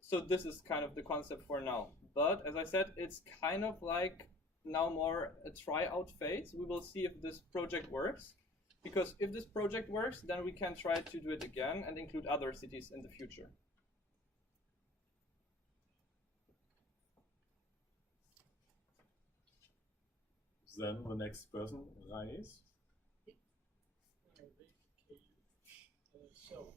So this is kind of the concept for now. But, as I said, it's kind of like now more a tryout phase. We will see if this project works. Because if this project works, then we can try to do it again and include other cities in the future. Then the next person, Rais. So,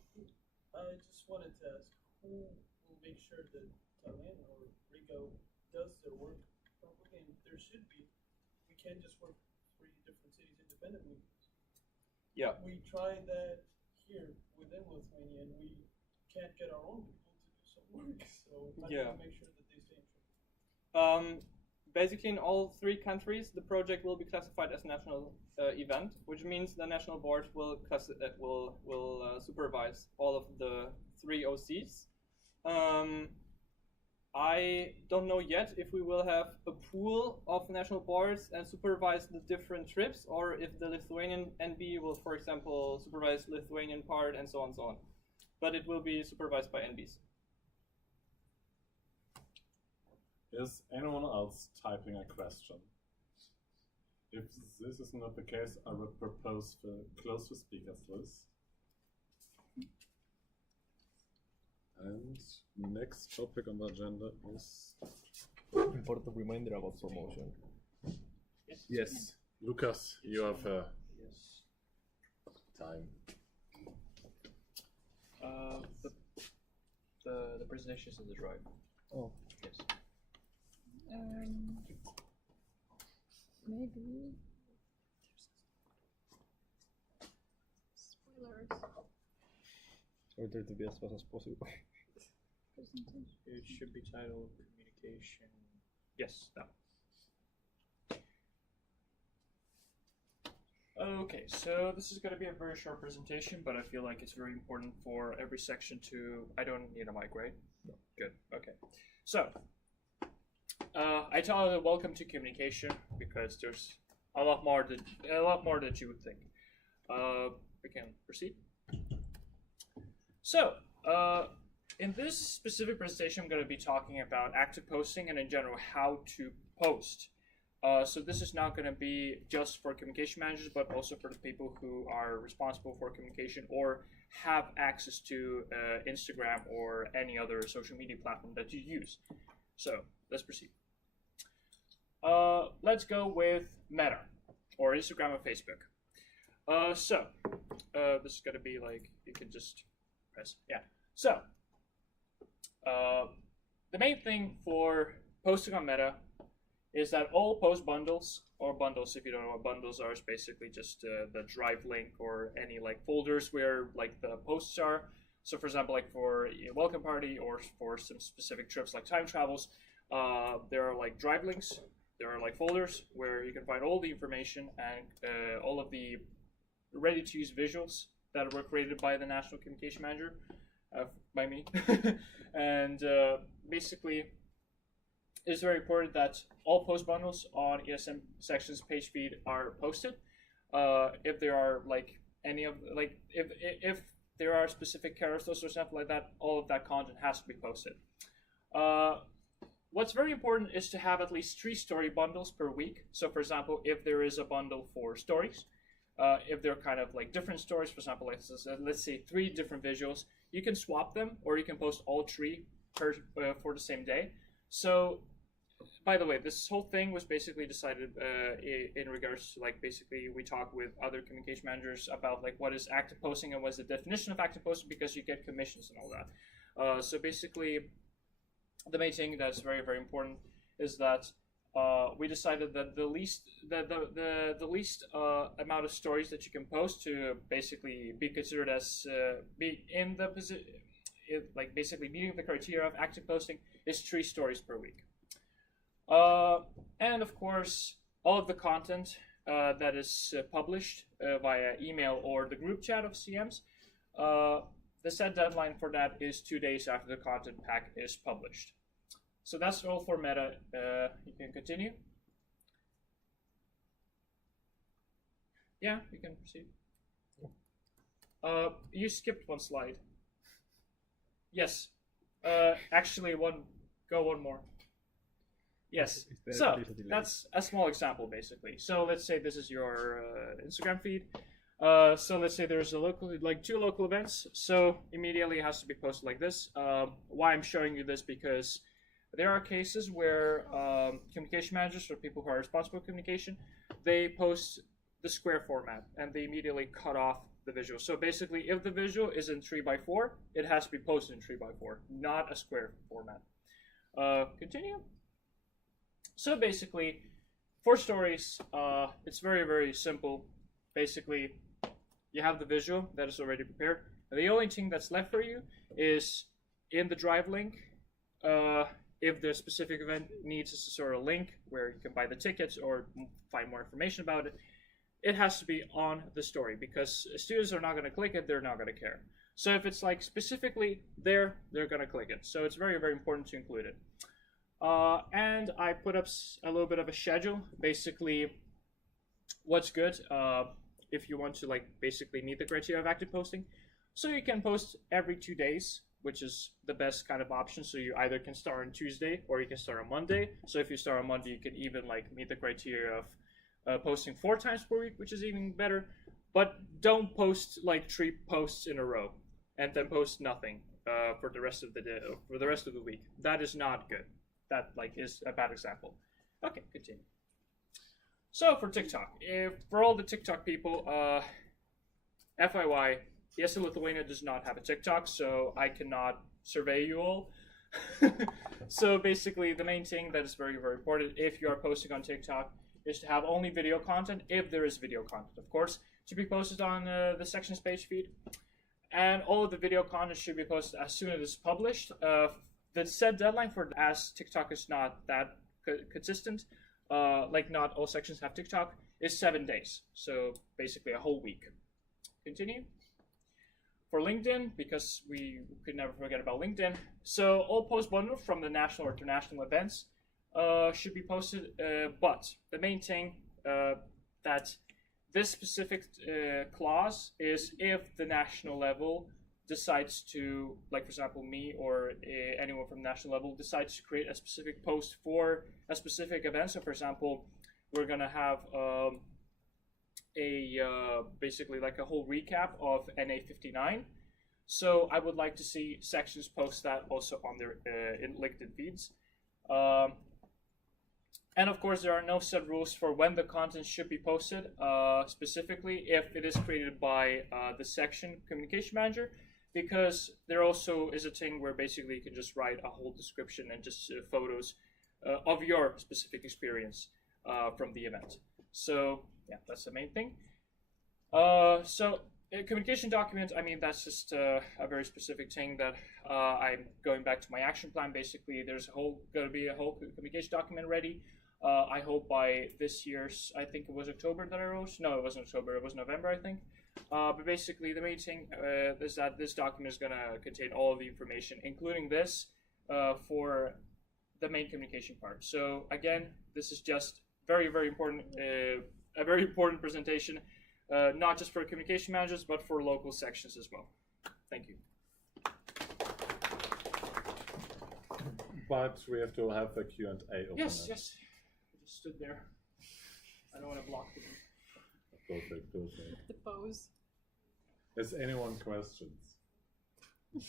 I just wanted to ask, who will make sure that Tallinn or Riga does their work properly? And there should be. We can't just work three different cities independently. Yeah. We tried that here within Lithuania, and we can't get our own people to do some work. So, how do we make sure that they stay in track? Basically, in all three countries, the project will be classified as national event, which means the national board will supervise all of the three OCs. I don't know yet if we will have a pool of national boards and supervise the different trips, or if the Lithuanian NB will, for example, supervise Lithuanian part and so on and so on. But it will be supervised by NBs. Is anyone else typing a question? If this is not the case, I would propose to close the speakers list. And next topic on the agenda is important reminder about promotion. yes. Lucas, you have time. The presentation is in the drive. Oh. Yes. Maybe. Spoilers. Or try to be as fast as possible. It should be titled communication. Yes, that one. Okay, so this is going to be a very short presentation, but I feel like it's very important for every section to... I don't need a mic, right? No. Good, okay. So, I tell you welcome to communication because there's a lot more that you would think. We can proceed. So, in this specific presentation, I'm going to be talking about active posting and in general how to post. So this is not going to be just for communication managers, but also for the people who are responsible for communication or have access to Instagram or any other social media platform that you use. So let's proceed. Let's go with Meta or Instagram or Facebook. This is going to be like, you can just press, yeah. So, the main thing for posting on Meta is that all post bundles, or bundles if you don't know what bundles are, is basically just the drive link or any like folders where like the posts are. So for example, like for a welcome party or for some specific trips like time travels, there are like drive links, there are like folders where you can find all the information and all of the ready to use visuals that were created by the National Communication Manager, by me. And basically, it's very important that all post bundles on ESN sections page feed are posted. If there are like any of like if there are specific carousels or something like that, all of that content has to be posted. What's very important is to have at least 3 story bundles per week. So for example, if there is a bundle for stories, if they're kind of like different stories, for example, like, let's say 3 different visuals, you can swap them or you can post all 3 for the same day. So, by the way, this whole thing was basically decided in regards to like basically we talk with other communication managers about like what is active posting and what is the definition of active posting because you get commissions and all that. So basically, the main thing that's very, very important is that we decided that the least amount of stories that you can post to basically be considered as be in the position, like basically meeting the criteria of active posting is 3 stories per week. And of course, all of the content that is published via email or the group chat of CMs, the set deadline for that is 2 days after the content pack is published. So that's all for Meta. You can continue. Yeah, you can proceed. You skipped one slide. Yes. Actually, go one more. Yes. So that's a small example, basically. So let's say this is your Instagram feed. So let's say there's like 2 local events. So immediately it has to be posted like this. Why I'm showing you this because there are cases where communication managers or people who are responsible for communication, they post the square format and they immediately cut off the visual. So basically, if the visual is in 3x4, it has to be posted in 3x4, not a square format. Continue. So basically, for stories, it's very, very simple. Basically, you have the visual that is already prepared. And the only thing that's left for you is in the drive link, if the specific event needs a sort of link where you can buy the tickets or find more information about it, it has to be on the story, because students are not going to click it, they're not going to care. So if it's like specifically there, they're going to click it. So it's very, very important to include it. And I put up a little bit of a schedule, basically what's good if you want to like basically meet the criteria of active posting. So you can post every 2 days, which is the best kind of option. So you either can start on Tuesday or you can start on Monday. So if you start on Monday, you can even like meet the criteria of posting 4 times per week, which is even better. But don't post like 3 posts in a row and then post nothing for the rest of the day, for the rest of the week. That is not good. That like is a bad example. Okay, continue. So for TikTok, for all the TikTok people, FYI, ESN Lithuania does not have a TikTok, so I cannot survey you all. So basically, the main thing that is very, very important if you are posting on TikTok is to have only video content, if there is video content, of course, to be posted on the sections page feed. And all of the video content should be posted as soon as it's published. The set deadline for, as TikTok is not that consistent, like not all sections have TikTok, is 7 days. So basically a whole week. Continue. For LinkedIn, because we could never forget about LinkedIn, so all post bundles from the national or international events should be posted, but the main thing that this specific clause is if the national level decides to, like for example me or anyone from the national level decides to create a specific post for a specific event. So for example, we're gonna have basically like a whole recap of NA59. So I would like to see sections post that also on their in LinkedIn feeds. And of course, there are no set rules for when the content should be posted, specifically if it is created by the section communication manager, because there also is a thing where basically you can just write a whole description and just photos of your specific experience from the event. So yeah, that's the main thing. So a communication document, I mean, that's just a very specific thing that I'm going back to my action plan. Basically, there's going to be a whole communication document ready. I hope by this year's, I think it was October that I wrote. No, it wasn't October, it was November, I think. But basically, the main thing is that this document is going to contain all of the information, including this, for the main communication part. So again, this is just very, very important, a very important presentation, not just for communication managers, but for local sections as well. Thank you. But we have to have a Q&A open. Yes, yes. I just stood there. I don't want to block the Perfect, perfect. The pose. Has anyone questions? Okay.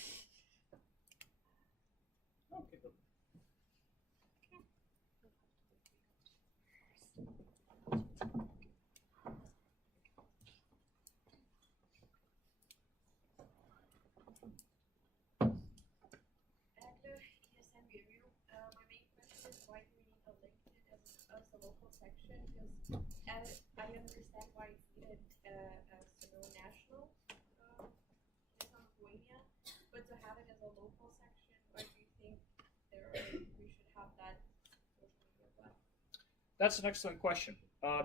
ESN review. My main question is, why do we need a LinkedIn as a local section? Because I understand why it's needed as national in Lithuania, but to have it as a local section, why do you think we should have that social media platform? That's an excellent question.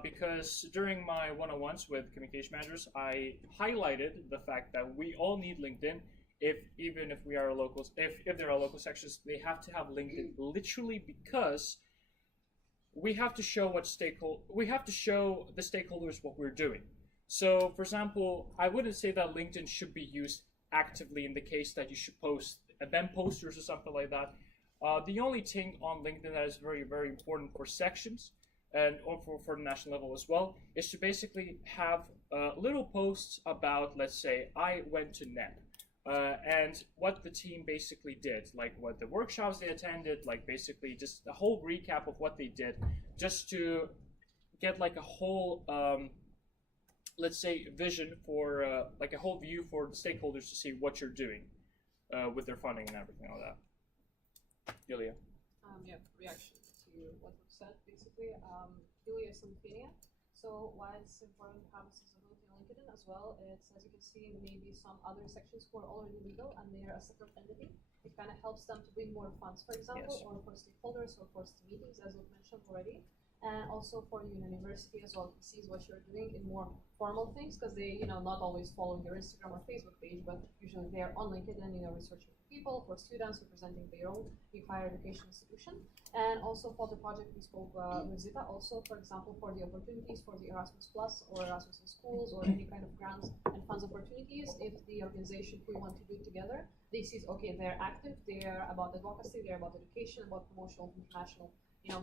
Because during my one-on-ones with communication managers, I highlighted the fact that we all need LinkedIn. Even if we are locals, if there are local sections, they have to have LinkedIn literally because we have to show the stakeholders what we're doing. So, for example, I wouldn't say that LinkedIn should be used actively in the case that you should post event posters or something like that. The only thing on LinkedIn that is very, very important for sections and for the national level as well is to basically have little posts about, let's say, I went to NEP. And what the team basically did, like what the workshops they attended, like basically just a whole recap of what they did, just to get like a whole let's say, vision for like a whole view for the stakeholders to see what you're doing with their funding and everything like that. Julia. Yeah, reaction to what was said, basically. Julia is in Lithuania, so why it's important to have accessibility on LinkedIn as well, it's, as you can see, maybe some other sections who are already legal and they are a separate entity. It kind of helps them to bring more funds, for example, Yes. or for stakeholders, or for meetings, as we've mentioned already. And also for the university as well, it sees what you're doing in more formal things, because they, not always follow your Instagram or Facebook page, but usually they are on LinkedIn, researching for people, for students, representing their own higher education institution. And also for the project we spoke with Zita, also, for example, for the opportunities for the Erasmus Plus or Erasmus in schools or any kind of grants and funds opportunities, if the organization we want to do together, they see, okay, they're active, they're about advocacy, they're about education, about promotion of international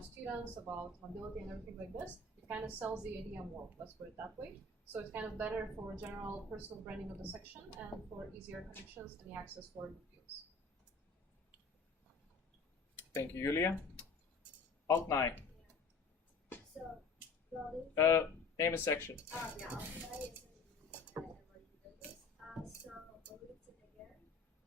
students, about mobility and everything like this, it kind of sells the idea more, let's put it that way. So it's kind of better for general personal branding of the section and for easier connections and the access for deals. Thank you, Julia. Alt9. So, well, name and section. yeah, Altnai is so, again,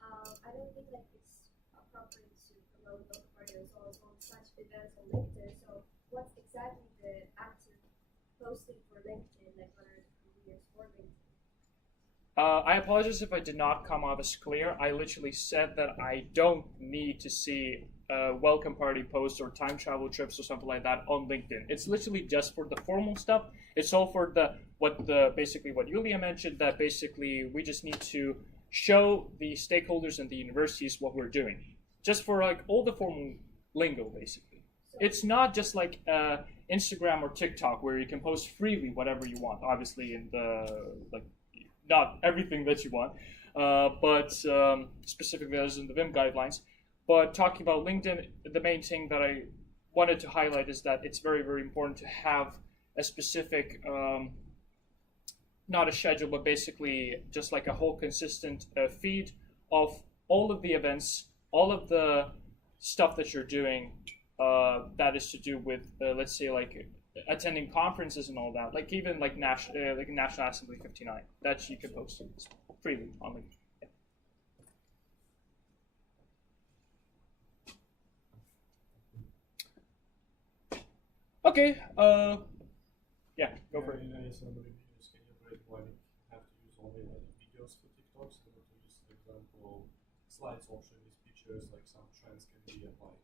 I don't think like it's appropriate to promote local parties on such events on LinkedIn. So, what's exactly the active posting for LinkedIn? Like, what are the careers for LinkedIn? I apologize if I did not come off as clear. I literally said that I don't need to see welcome party posts or time travel trips or something like that on LinkedIn. It's literally just for the formal stuff. It's all for basically what Julia mentioned, that basically we just need to show the stakeholders and the universities what we're doing. Just for like all the formal lingo, basically. It's not just like Instagram or TikTok where you can post freely whatever you want. Obviously, in the not everything that you want, but specifically as in the VIM guidelines. But talking about LinkedIn, the main thing that I wanted to highlight is that it's very, very important to have a specific, not a schedule, but basically just like a whole consistent feed of all of the events, all of the stuff that you're doing that is to do with, let's say, like attending conferences and all that, like even like National Assembly 59, that you can post freely on LinkedIn. Okay, yeah, go for it. In ESN videos, can you break why you have to use only like videos for TikToks and not to use, for example, slides option with pictures, like some trends can be applied?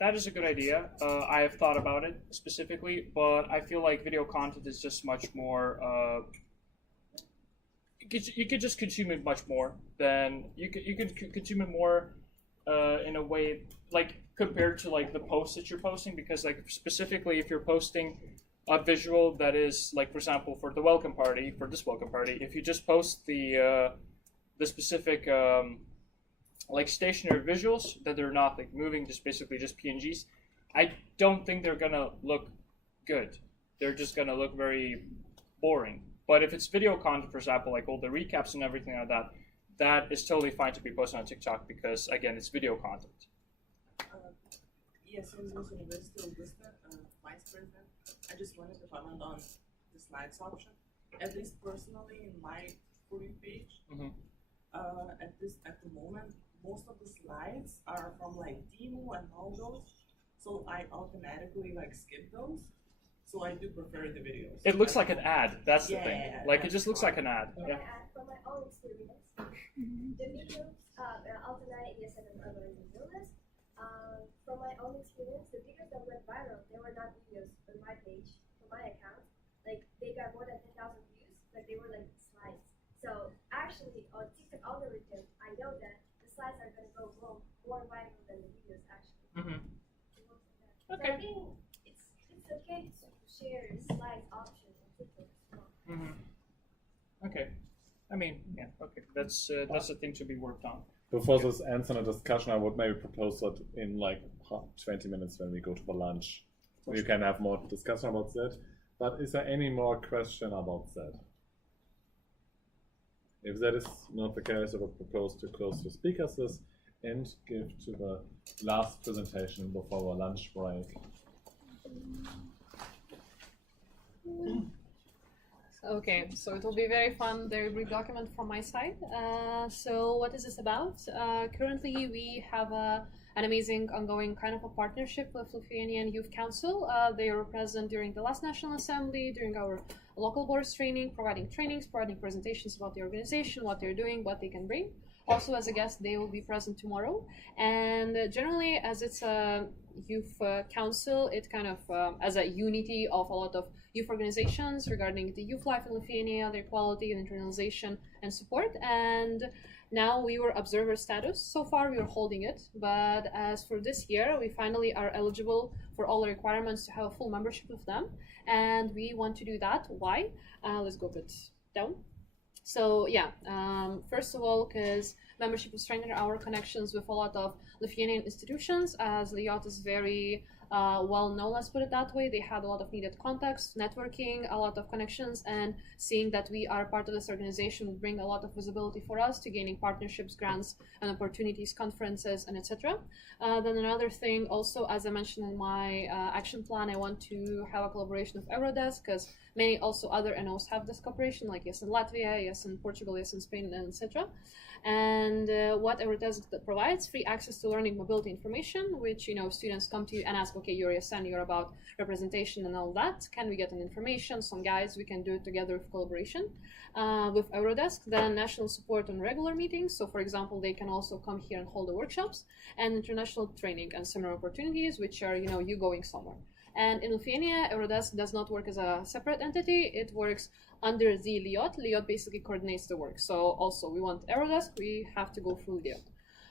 That is a good idea. I have thought about it specifically, but I feel like video content is just much more. You could just consume it much more than you could consume it more in a way like compared to like the posts that you're posting, because like specifically if you're posting a visual that is like, for example, for the welcome party, for this welcome party, if you just post the specific like stationary visuals that they're not like moving, just basically just PNGs, I don't think they're gonna look good. They're just gonna look very boring. But if it's video content, for example, like all the recaps and everything like that, that is totally fine to be posted on TikTok because again, it's video content. ESN University of Augusta, Vice President. I just wanted to comment on the slides option. At least personally, in my For You page, at the moment, most of the slides are from like demo and all those, so I automatically like skip those. So I do prefer the videos. It looks like an ad. That's the thing. Like it just looks like an ad. Can Yeah. I add from my own experience? The videos, Alternate, ESN, and other videos. From my own experience, the videos that went viral, they were not videos on my page, from my account. Like they got more than 10,000 views. Like they were like slides. So actually, on TikTok algorithm, I know that the slides are gonna go more viral than the videos actually. Mm-hmm. So I think it's okay to share slides option on TikTok as well. Mm-hmm. Okay. I mean, yeah. Okay. That's a thing to be worked on. Before this ends in a discussion, I would maybe propose that in like 20 minutes when we go to the lunch, we can have more discussion about that. But is there any more question about that? If that is not the case, I would propose to close the speakers list and give to the last presentation before our lunch break. Okay, so it will be very fun, very brief document from my side. So what is this about? Currently, we have an amazing ongoing kind of a partnership with Lithuanian Youth Council. They were present during the last National Assembly, during our local boards training, providing trainings, providing presentations about the organization, what they're doing, what they can bring. Also, as a guest, they will be present tomorrow. And generally, as it's a youth council, it kind of as a unity of a lot of youth organizations regarding the youth life in Lithuania, their quality and internalization and support. And now we were observer status. So far, we were holding it. But as for this year, we finally are eligible for all the requirements to have a full membership with them. And we want to do that. Why? Let's go a bit down. So yeah, first of all, because membership will strengthen our connections with a lot of Lithuanian institutions, as Liot is very well known, let's put it that way. They had a lot of needed contacts, networking, a lot of connections, and seeing that we are part of this organization will bring a lot of visibility for us to gaining partnerships, grants, and opportunities, conferences, and etc. Then another thing, also, as I mentioned in my action plan, I want to have a collaboration with Eurodesk, because many also other NOs have this cooperation, like yes in Latvia, yes in Portugal, yes in Spain, and etc. And what Eurodesk provides, free access to learning mobility information, which students come to you and ask, okay, you're ESN, you're about representation and all that. Can we get an information, some guides? We can do it together with collaboration with Eurodesk. Then national support on regular meetings. So for example, they can also come here and hold the workshops, and international training and seminar opportunities, which are you going somewhere. And in Lithuania, Eurodesk does not work as a separate entity. It works under the Liot. Liot basically coordinates the work. So also we want Eurodesk, we have to go through Liot.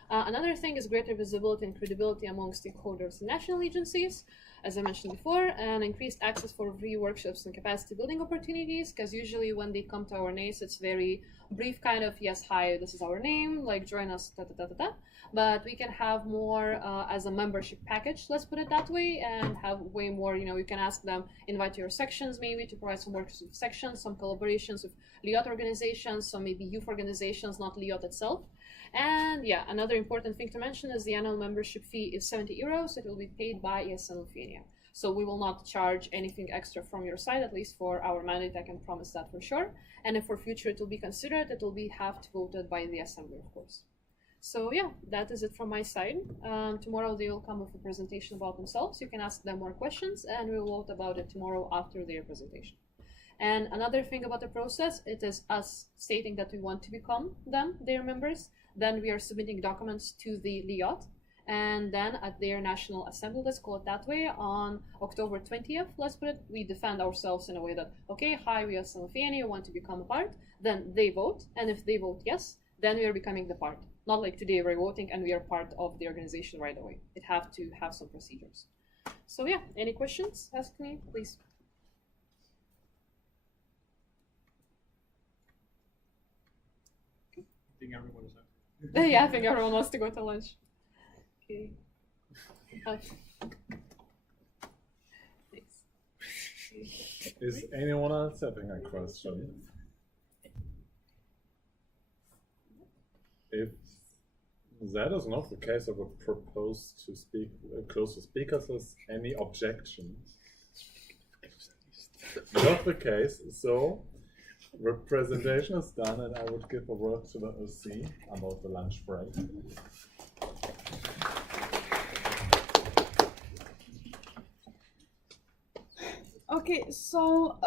Another thing is greater visibility and credibility among stakeholders and national agencies, as I mentioned before, and increased access for free workshops and capacity building opportunities, because usually when they come to our NACE, it's very brief kind of, yes, hi, this is our name, like join us, da da da da da. But we can have more as a membership package, let's put it that way, and have way more, you can ask them, invite your sections maybe to provide some workshops with sections, some collaborations with Liot organizations, some maybe youth organizations, not Liot itself. And yeah, another important thing to mention is the annual membership fee is 70 euros. It will be paid by ESN Lithuania. So we will not charge anything extra from your side, at least for our mandate, I can promise that for sure. And if for future it will be considered, it will be have to voted by the assembly, of course. So yeah, that is it from my side. Tomorrow they will come with a presentation about themselves. You can ask them more questions, and we will vote about it tomorrow after their presentation. And another thing about the process, it is us stating that we want to become their members. Then we are submitting documents to the Liot, and then at their National Assembly, let's call it that way, on October 20th, let's put it, we defend ourselves in a way that, okay, hi, we are Lithuania, want to become a part, then they vote, and if they vote yes, then we are becoming the part. Not like today we're voting and we are part of the organization right away. It have to have some procedures. So yeah, any questions? Ask me, please. I think everyone is Yeah, I think everyone wants to go to lunch. Okay. Is anyone else having a question? If that is not the case, I would propose to close the speakers list. Any objections? Not the case, so representation is done, and I would give a word to the OC about the lunch break. Okay, so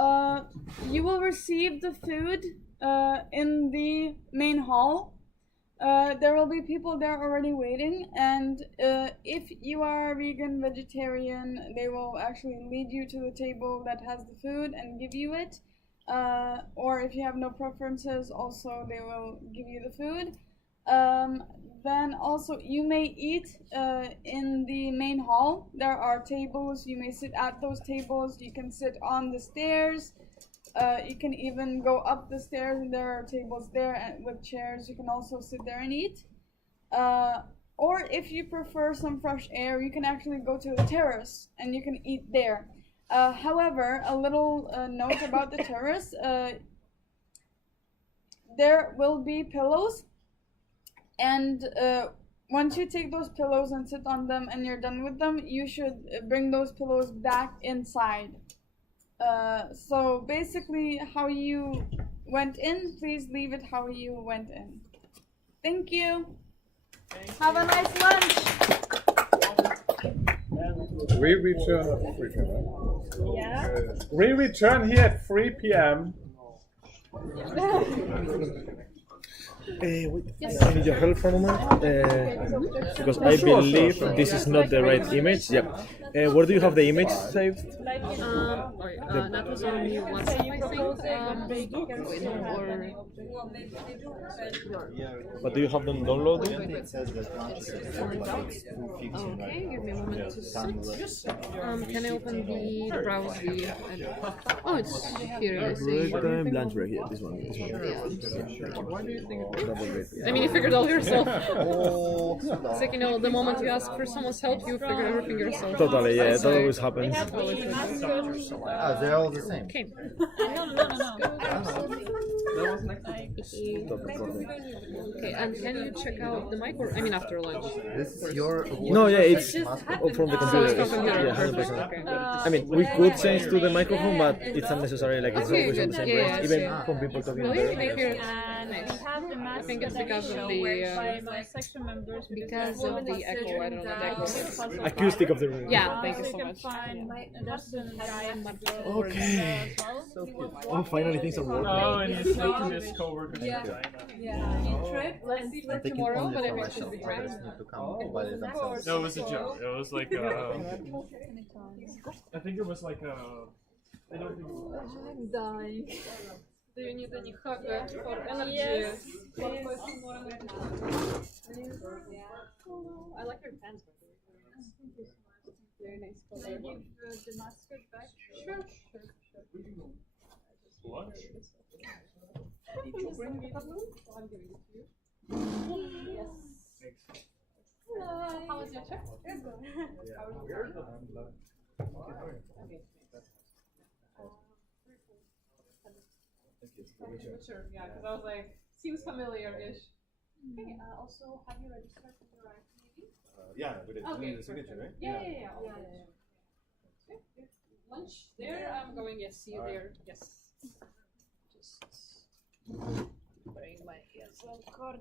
you will receive the food in the main hall. There will be people there already waiting, and if you are vegan, vegetarian, they will actually lead you to the table that has the food and give you it. Or if you have no preferences, also they will give you the food. Then also you may eat in the main hall. There are tables, you may sit at those tables, you can sit on the stairs. You can even go up the stairs, and there are tables there and with chairs. You can also sit there and eat. Or if you prefer some fresh air, you can actually go to the terrace and you can eat there. However, a little note about the terrace. There will be pillows, and once you take those pillows and sit on them and you're done with them, you should bring those pillows back inside. So basically, how you went in, please leave it how you went in. Thank you. Have a nice lunch. We return at 3 p.m. Right? Yeah. We return here at 3 p.m. Wait, I need your help for a moment, because I believe this is not the right image. Yeah. Where do you have the image saved? That was only one step, I think. But do you have them downloaded? Okay, give me a moment to sit. Can I open the browser? Oh, it's here. I see. Right time, lunch break. Yeah, this one. Why do you think I mean, you figured it all yourself. It's like, the moment you ask for someone's help, you figure everything yourself. Totally, yeah, that always happens. They're all the same. Okay. Okay, and can you check out the mic? Or, I mean, after lunch. This is your. No, yeah, it's from the computer. So it's from computer. Yeah, 100%. I mean, we could change to the microphone, but it's unnecessary. Like, it's always on the same range, even from people talking. Really? Thank you. I think it's because of the echo. I don't know what the echo is. Acoustic of the room. Yeah, thank you so much. Okay. Oh, finally things are working. Oh, and you speak to this coworker. Yeah. You tried. Let's see for tomorrow, but it should be great. No, it was a joke. It was like I think it was like I don't think. I'm dying. Do you need any hug for energy? Yes. I like your pants, by the way. Very nice color. Can I give the mascot back? Sure. What? Did you bring it up? I'm giving it to you. Yes. Hello. How was your trip? It's good. How are you? Okay. Sure, yeah, because I was like, seems familiar-ish. Okay, also, have you registered for your maybe? Yeah, we did. Okay, The signature, right? Yeah. Lunch there, I'm going, yes, see you there, yes. Just bring my ESN card.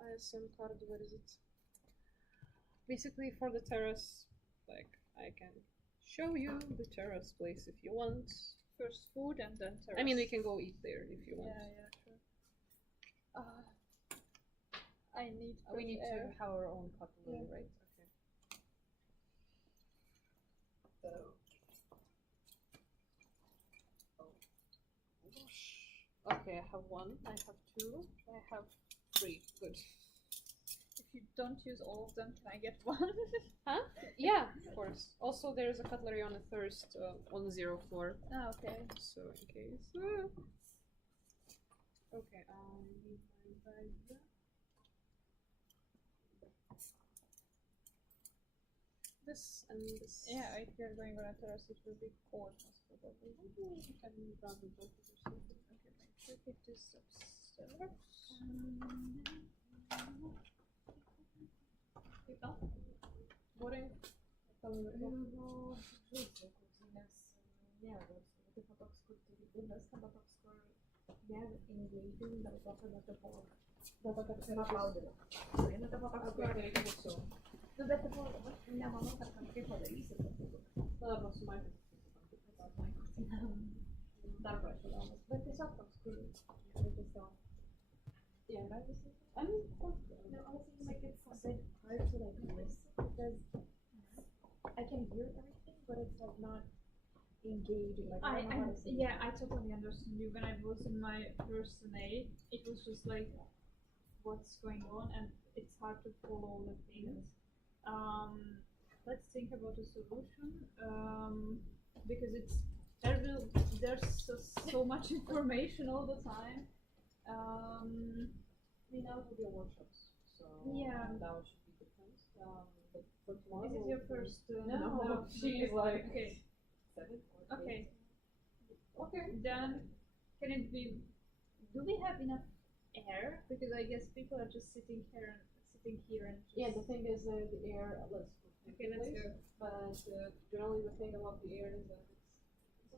ESN card, where is it? Basically, for the terrace, like, I can show you the terrace place if you want. First food and then terrace. I mean, we can go eat there if you want. Yeah, sure. I need. We need to have our own cutlery, right? Okay. Okay, I have one. I have two. I have three. Good. If you don't use all of them, can I get one? Huh? Yeah, of course. Also, there's a cutlery on the first, on the 0th floor. Oh, okay. So in case. Okay, need my bag. This and this. Yeah, if you're going on a terrace, it will be cold, most probably. You can grab the both or something. Okay, make sure it is upstairs. Boring. I can hear everything, but it's like not engaging. Like I don't know how to say I totally understand you. When I was in my first NA, it was just like, what's going on, and it's hard to follow the things. Let's think about a solution, because there's so much information all the time. We now do the workshops, so yeah, that should be different. But for tomorrow, this is your first. No, she's like okay. 7. Okay. Okay. Then can it be? Do we have enough air? Because I guess people are just sitting here and. Just... Yeah, the thing is the air. Let's go. But generally, the thing about the air is that it's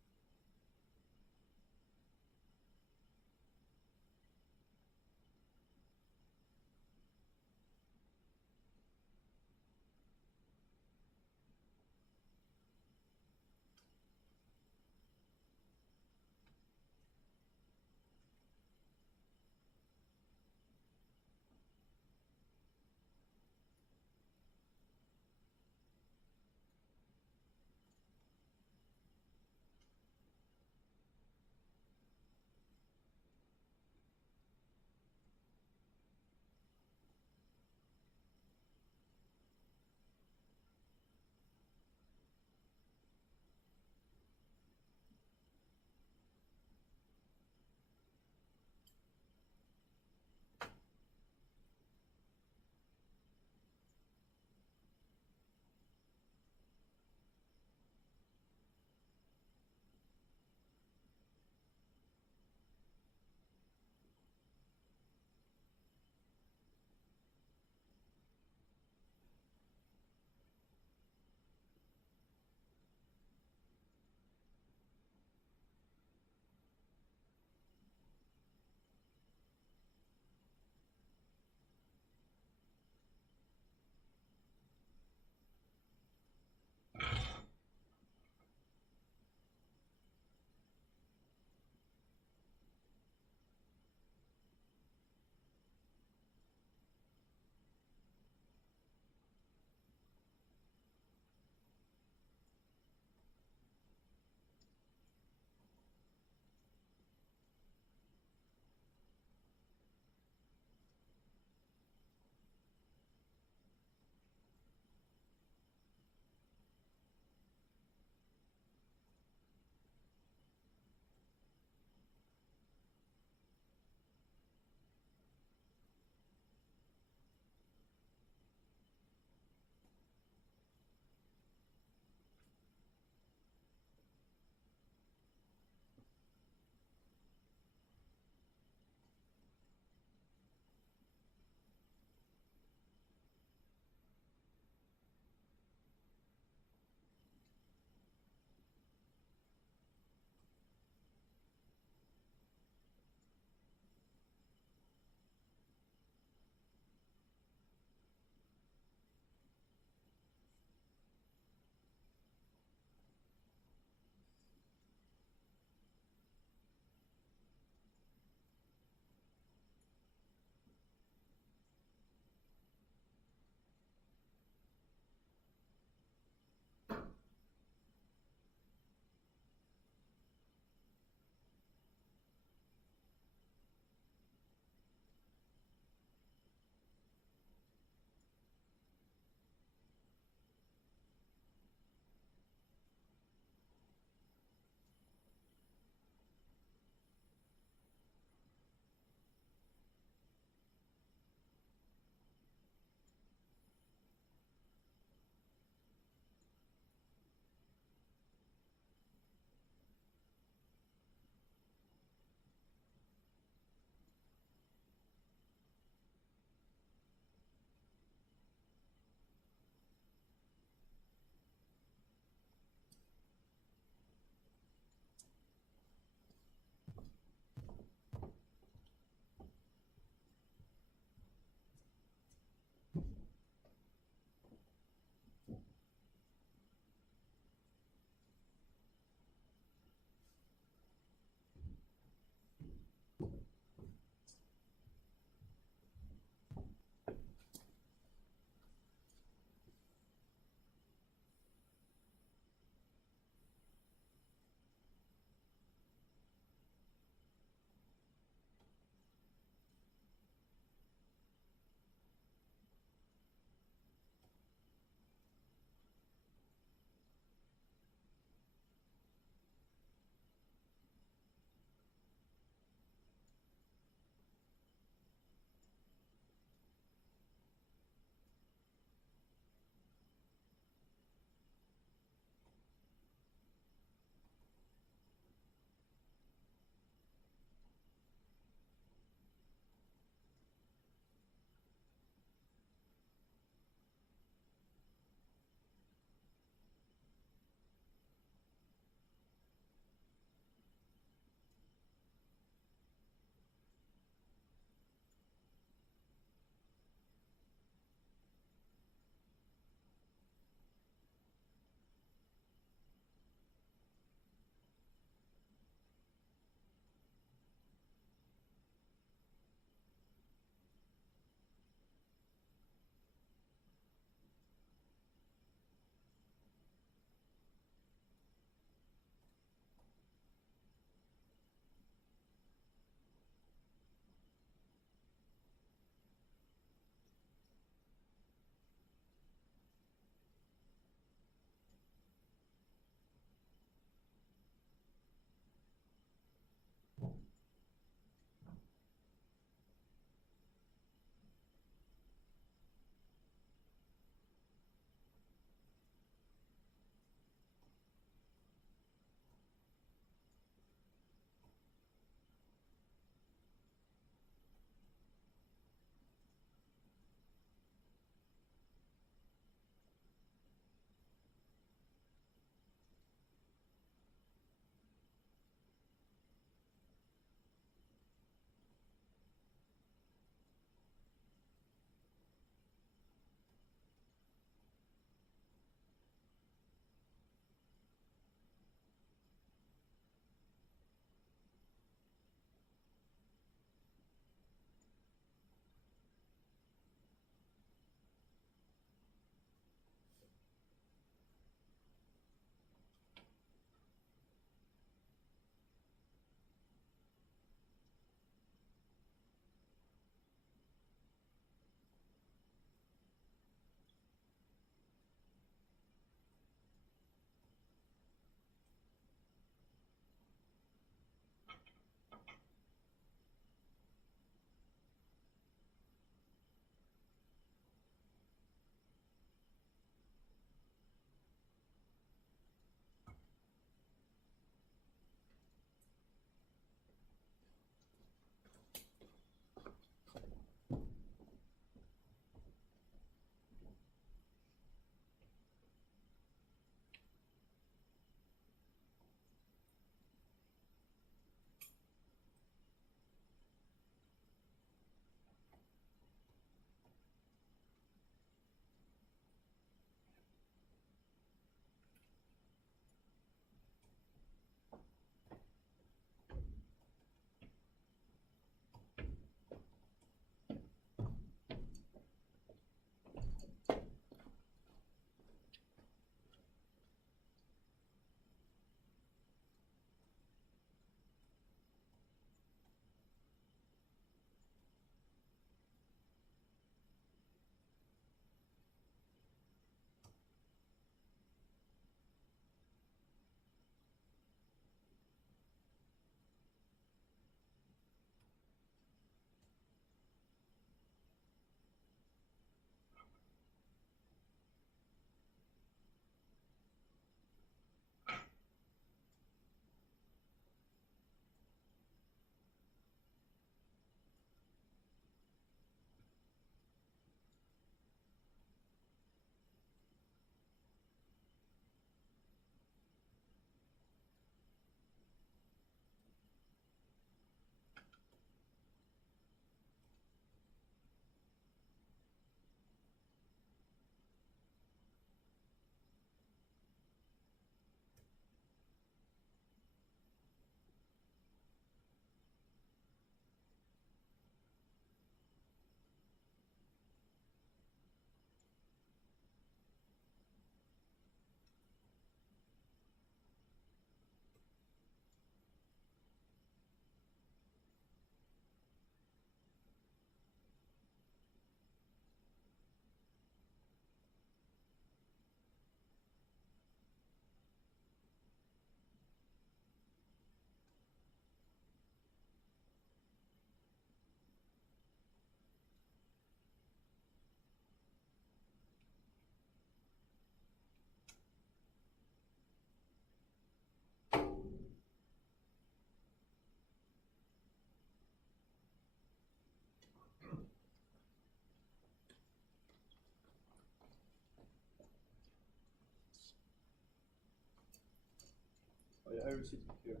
I received it here.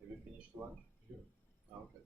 Have you finished lunch? Yeah. Ah, okay.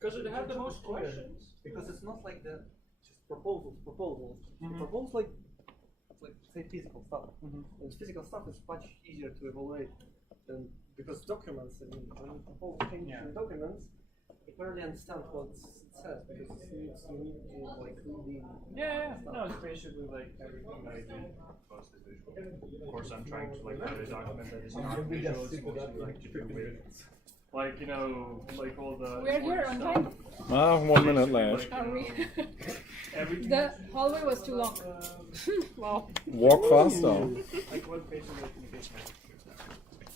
Because it had the most questions. Because it's not like the just proposals. Mhm. Proposals like say physical stuff. And physical stuff is much easier to evaluate than because documents. I mean, when you propose changes in documents, you barely understand what it says because you need to like read. No, it's basically like everything that I do mostly visual. Of course, I'm trying to like write a document that is not visual. It's mostly like to do with, like like all the. We're here on time. 1 minute left. Are we? Everything. The hallway was too long. Wow. Walk faster. Like what basically communication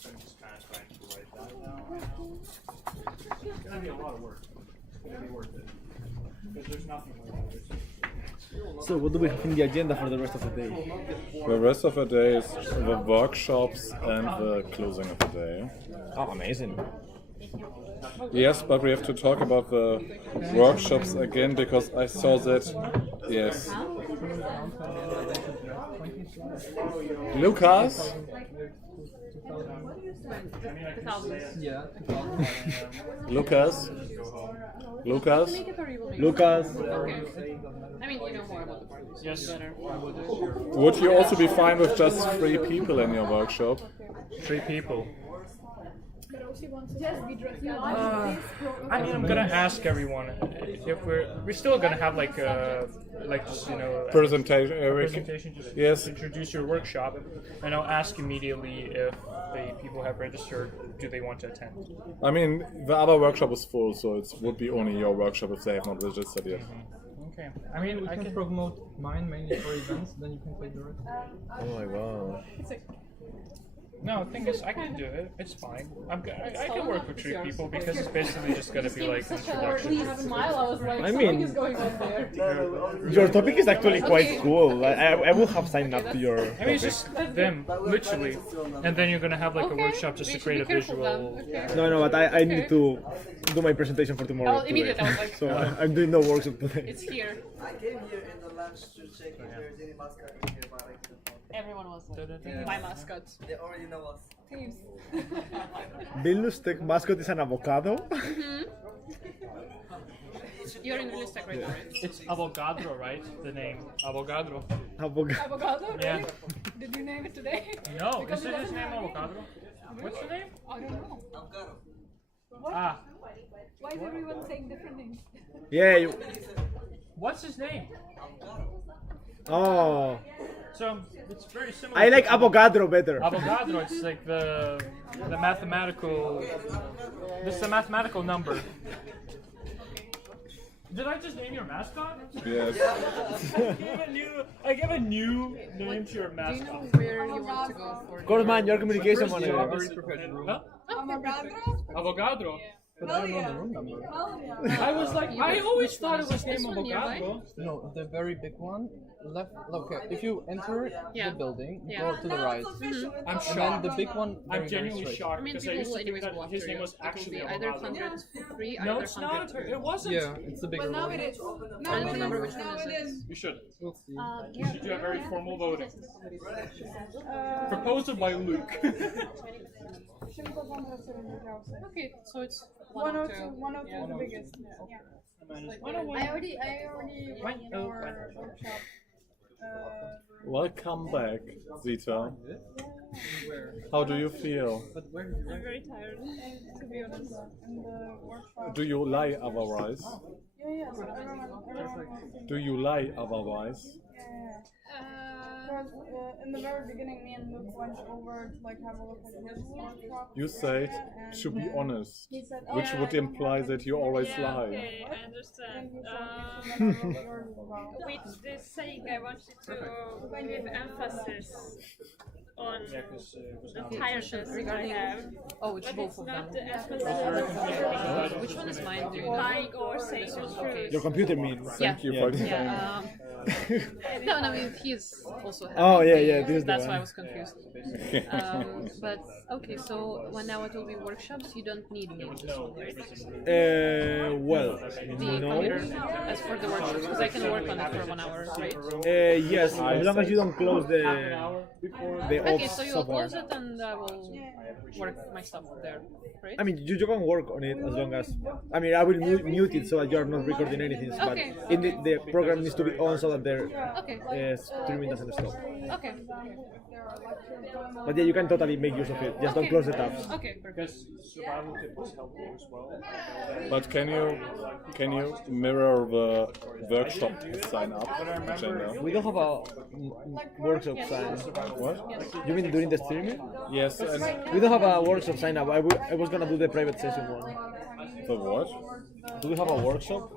I'm just kind of trying to write that down right now. It's gonna be a lot of work. It's gonna be worth it because there's nothing like this. So what do we have in the agenda for the rest of the day? The rest of the day is the workshops and the closing of the day. Oh, amazing. Yes, but we have to talk about the workshops again because I saw that. Yes. Lucas? Lucas? Lucas? Lucas? I mean, you know more about the parties. Yes. Better. Would you also be fine with just 3 people in your workshop? 3 people. But wants to just be dressed I mean, I'm gonna ask everyone if we're still gonna have like just, you know, Presentation, a Eric. presentation. Just Yes. introduce your workshop, and I'll ask immediately if the people have registered. Do they want to attend? I mean, the other workshop is full, so it would be only your workshop if they have not registered yet. Okay. I mean, we can promote mine mainly for events. Then you can take the rest. Oh my god. No, the thing is, I can do it. It's fine. I can work with 3 people because it's basically just gonna be like introduction. I mean, your topic is actually quite cool. I will have signed up to your I mean, it's just them, literally. And then you're gonna have like a workshop just to create a visual. No, but I need to do my presentation for tomorrow. Oh, immediately, I was like, so I'm doing no workshop today. It's here. I came here in the lunch to check if there's any mascot in here, but I couldn't find it. Everyone was like, my mascots. They already know us. Thieves. Vilnius Tech mascot is an avocado. You're in Vilnius Tech right now, right? It's Avogadro, right? The name Avogadro. Avocado? Yeah. Really? Did you name it today? No, Because isn't it his doesn't name have any- Avogadro? What's the name? I don't know. What? Ah. Why is everyone saying different names? Yeah. What's his name? Oh. So it's very similar. I like to Avogadro better. Avogadro. It's like the mathematical. This is a mathematical number. Did I just name your mascot? Yes. I gave a new name to your mascot. Do you know where you want to go for? Coleman, your communication First manager. job. Huh? Avocado? Avogadro. But I don't know the room number. I was like, I always thought it was named one nearby? Avogadro. No, the very big one. Left. Okay, if you enter Yeah. the building, Yeah. go to the right. I'm And shocked. then the big one. I'm very, genuinely very straight. shocked I mean, because I people used will to think anyways that go after his name you. was It will actually be either Avogadro. 100 free, No, either it's 100. not. It wasn't. Yeah, it's the bigger But now one. it is. I don't remember which one is it. You should. We'll see. You should do a very formal voting. Proposed by Luke. Okay, so it's One or two. two. One or two is the biggest. Yeah. I already went your workshop. Welcome back, Zita. How do you feel? I'm very tired, to be honest. Do you lie otherwise? Yes, everyone. Do you lie otherwise? Because in the very beginning, me and Luke went over to like have a look at his workshop. You said to be honest, he said, which would imply that you always lie. Okay, I understand. With this saying, I wanted to give emphasis on the tiredness I have. Oh, which but both it's of not them? the emphasis. Which one is mine? Lying or saying the truth. Your computer means. Thank you for explaining. Yeah, no, I mean he's also. Oh, yeah, having yeah, the- this is the That's one. why I was confused. But okay, so when now it will be workshops, you don't need me in this one, right? Well, The no. computer as for the workshops, because I can work on it for 1 hour, right? Yes, as long as you don't close the Okay, off so you'll software. close it and I will work my stuff there, right? I mean, you can work on it as long as. I mean, I will mute it so that you're not recording anything. But Okay. in the program needs to be on so that the Okay. streaming doesn't stop. Okay. But yeah, you can totally make use of it. Just don't close the tabs. Okay, Because survival tip was helpful as well. But can you mirror the workshop sign up agenda? We don't have a workshop sign. What? You mean during the streaming? Yes, and We don't have a workshop sign up. I was gonna do the private session one. the what? Do we have a workshop?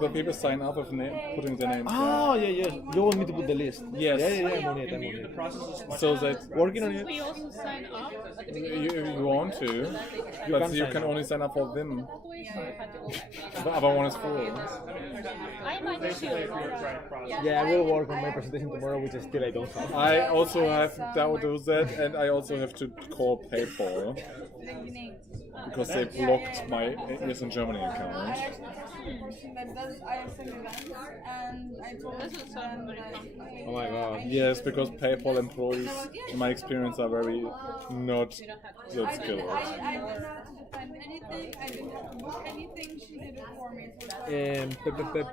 The people sign up with putting their names down. Oh, yeah. You want me to put the list? Yes. Yeah, I'm on it. I'm on it. So that Working on it. We also sign up at the beginning. you want to, but can you sign can up. only sign up for them. That way, so you had to go back. The other one is full. I might choose. Yeah, I will work on my presentation tomorrow, which is still I don't have. I also have to do that, and I also have to call PayPal because they blocked my ESN Germany account. That does ISN events, and I told them that. Oh my god. Yes, because PayPal employees, in my experience, are very not that skilled. I didn't have to defend anything. I didn't have to book anything. She did it for me. So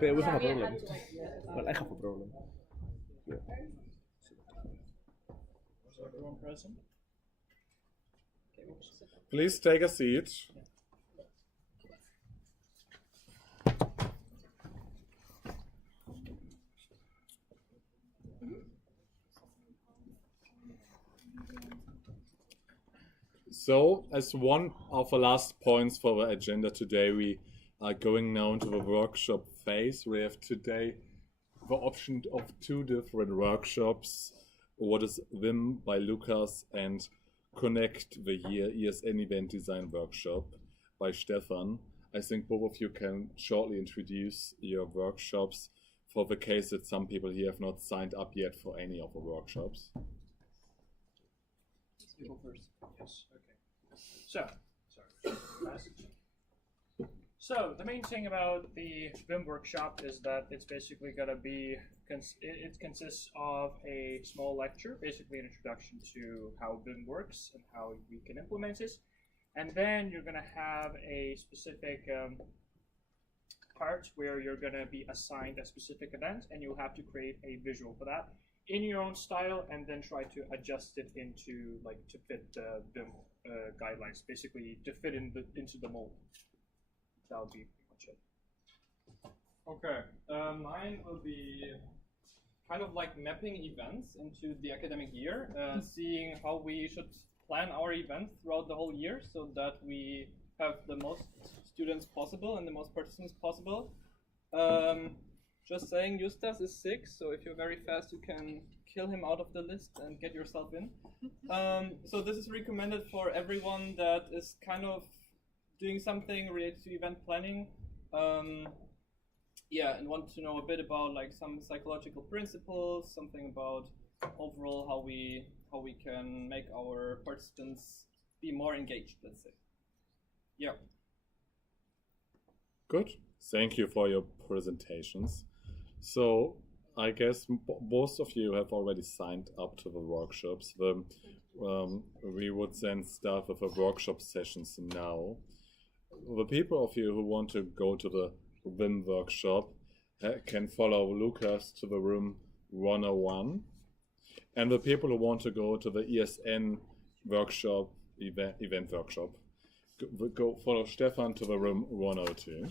We have a problem. Well, I have a problem. Is everyone present? Please take a seat. So, as one of the last points for the agenda today, we are going now into the workshop phase. We have today the option of 2 different workshops. What is Vim by Lucas and Connect the Year ESN Event Design Workshop by Stefan. I think both of you can shortly introduce your workshops for the case that some people here have not signed up yet for any of the workshops. You go first. Yes. Okay. So the main thing about the Vim workshop is that it's basically going to be, it consists of a small lecture, basically an introduction to how Vim works and how we can implement it. And then you're going to have a specific part where you're going to be assigned a specific event, and you'll have to create a visual for that in your own style, and then try to adjust it into, like, to fit the Vim guidelines, basically to fit into the mold. That would be pretty much it. Okay, mine will be kind of like mapping events into the academic year, seeing how we should plan our events throughout the whole year so that we have the most students possible and the most participants possible. Just saying, Justas is sick, so if you're very fast, you can kill him out of the list and get yourself in. So this is recommended for everyone that is kind of doing something related to event planning. Yeah, and want to know a bit about like some psychological principles, something about overall how we can make our participants be more engaged, let's say. Yeah. Good. Thank you for your presentations. So I guess most of you have already signed up to the workshops. We would then start with the workshop sessions now. The people of you who want to go to the Vim workshop can follow Lucas to the room 101. And the people who want to go to the ESN workshop, event workshop, go follow Stefan to the room 102.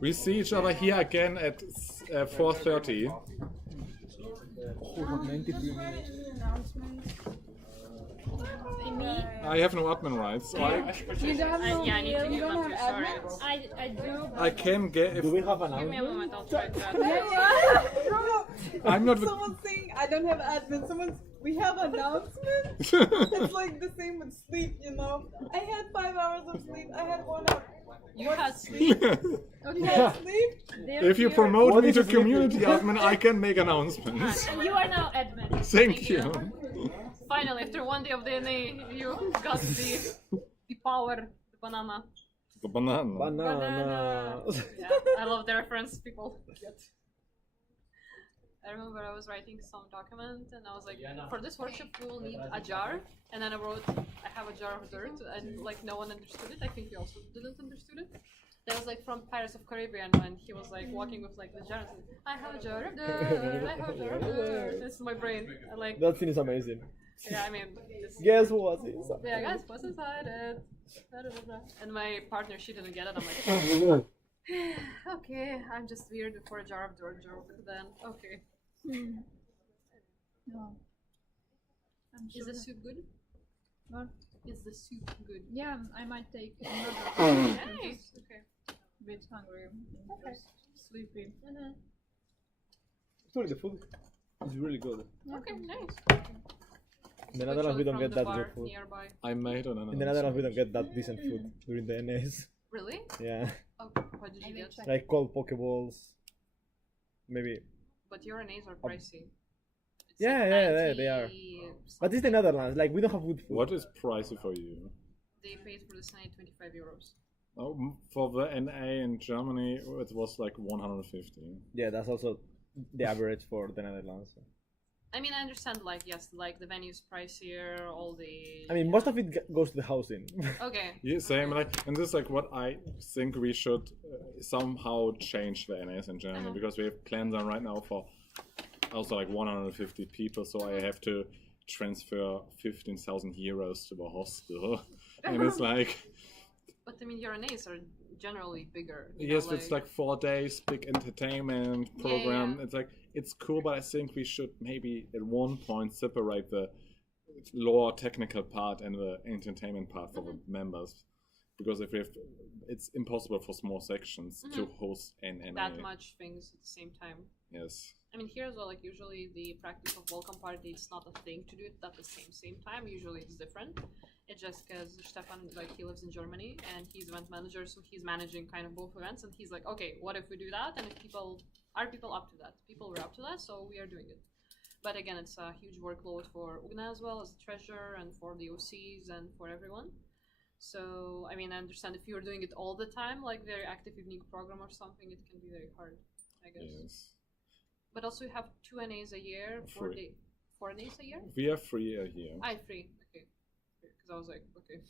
We see each other here again at 4:30. I have no admin rights. So You don't have no, I need to you give don't them have to. Sorry. admins? I do. I can get. If Do we have an Give me a admin? moment. I'll try that. I'm not. Someone's saying I don't have admin. We have announcements. It's like the same with sleep, you know. I had 5 hours of sleep. I had 1 hour. You had sleep. You had sleep? If you promote me to community admin, I can make announcements. And you are now admin. Thank you. Finally, after 1 day of DNA, you got the power, the banana. The banana. Banana. Yeah, I love the reference people get. I remember I was writing some document and I was like, for this workshop we will need a jar, and then I wrote, I have a jar of dirt, and like no one understood it. I think you also didn't understood it. That was like from Pirates of Caribbean when he was like walking with like the jar. I have a jar of dirt. I have a jar of dirt. This is my brain. I like. That scene is amazing. Yeah, I mean. Guess what's inside? Yeah, guys, what's inside it? And my partner, she didn't get it. I'm like, okay, I'm just weird for a jar of dirt joke. Then okay. No. Is the soup good? What? Is the soup good? Yeah, I might take another. Nice. Okay. Bit hungry. Okay. Just sleepy. Actually, the food is really good. Okay, nice. In the Netherlands, we don't get that good food. Nearby. I made an announcement. In the Netherlands, we don't get that decent food during the NS. Really? Yeah. Oh, what did you get? Like cold Pokeballs. Maybe. But your A's are pricey. It's Yeah, like yeah, they are. 90 But it's the Netherlands. Like we don't have good food. What is pricey for you? They paid for the Senate 25 euros. Oh, for the NA in Germany, it was like 150. Yeah, that's also the average for the Netherlands. I mean, I understand, like, yes, like the venue's pricier, all the. I mean, most of it goes to the housing. Okay. Yeah, same. Like, and this is like what I think we should somehow change the NAs in Germany, because we have plans on right now for also like 150 people, so I have to transfer 15,000 euros to the hostel, and it's like. But I mean, your NAs are generally bigger. Yes, it's like 4 days, big entertainment program. Yeah. It's like, it's cool, but I think we should maybe at one point separate the lower technical part and the entertainment part for the members. Because if we have, it's impossible for small sections to host an NA. That much things at the same time. Yes. I mean, here as well, like usually the practice of welcome party, it's not a thing to do it at the same time. Usually it's different. It's just because Stefan, like, he lives in Germany and he's event manager, so he's managing kind of both events, and he's like, okay, what if we do that? And if people up to that? People were up to that, so we are doing it. But again, it's a huge workload for Ugna as well as the treasurer and for the OCs and for everyone. So, I mean, I understand if you're doing it all the time, like very active evening program or something, it can be very hard, I guess. Yes. But also you have 2 NAs a year, 4 NAs a year? We are 3 a year. I 3, okay. Because I was like, okay.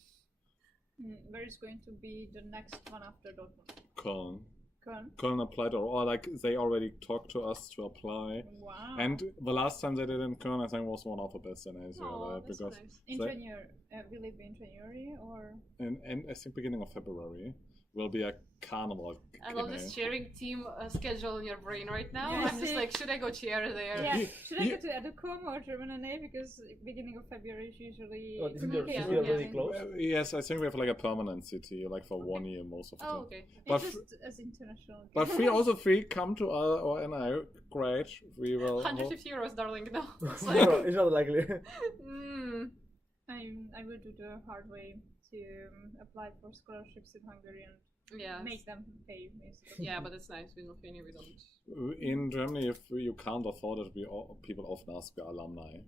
Where is going to be the next one after Dortmund? Köln. Köln? Köln applied, or like they already talked to us to apply. Wow. And the last time they did in Köln, I think was one of the best NAs Oh, because nice. In January, will it be in January or? and I think beginning of February will be a carnival. I love this cheering team schedule in your brain right now. Yeah, I'm just like, should I go cheer there? Yeah, should I go to Educom or German NA, because beginning of February is usually. already closed? Yes, I think we have like a permanent city, like for 1 year most of the time. Oh, okay. But It's just as international. but free come to our NI. Great, we will. 150 euros, darling. No, it's No, like, it's not likely. I will do the hard way to apply for scholarships in Hungary and make them pay me. Yeah, but it's nice. In Lithuania, we don't. In Germany, if you can't afford it, people often ask the alumni.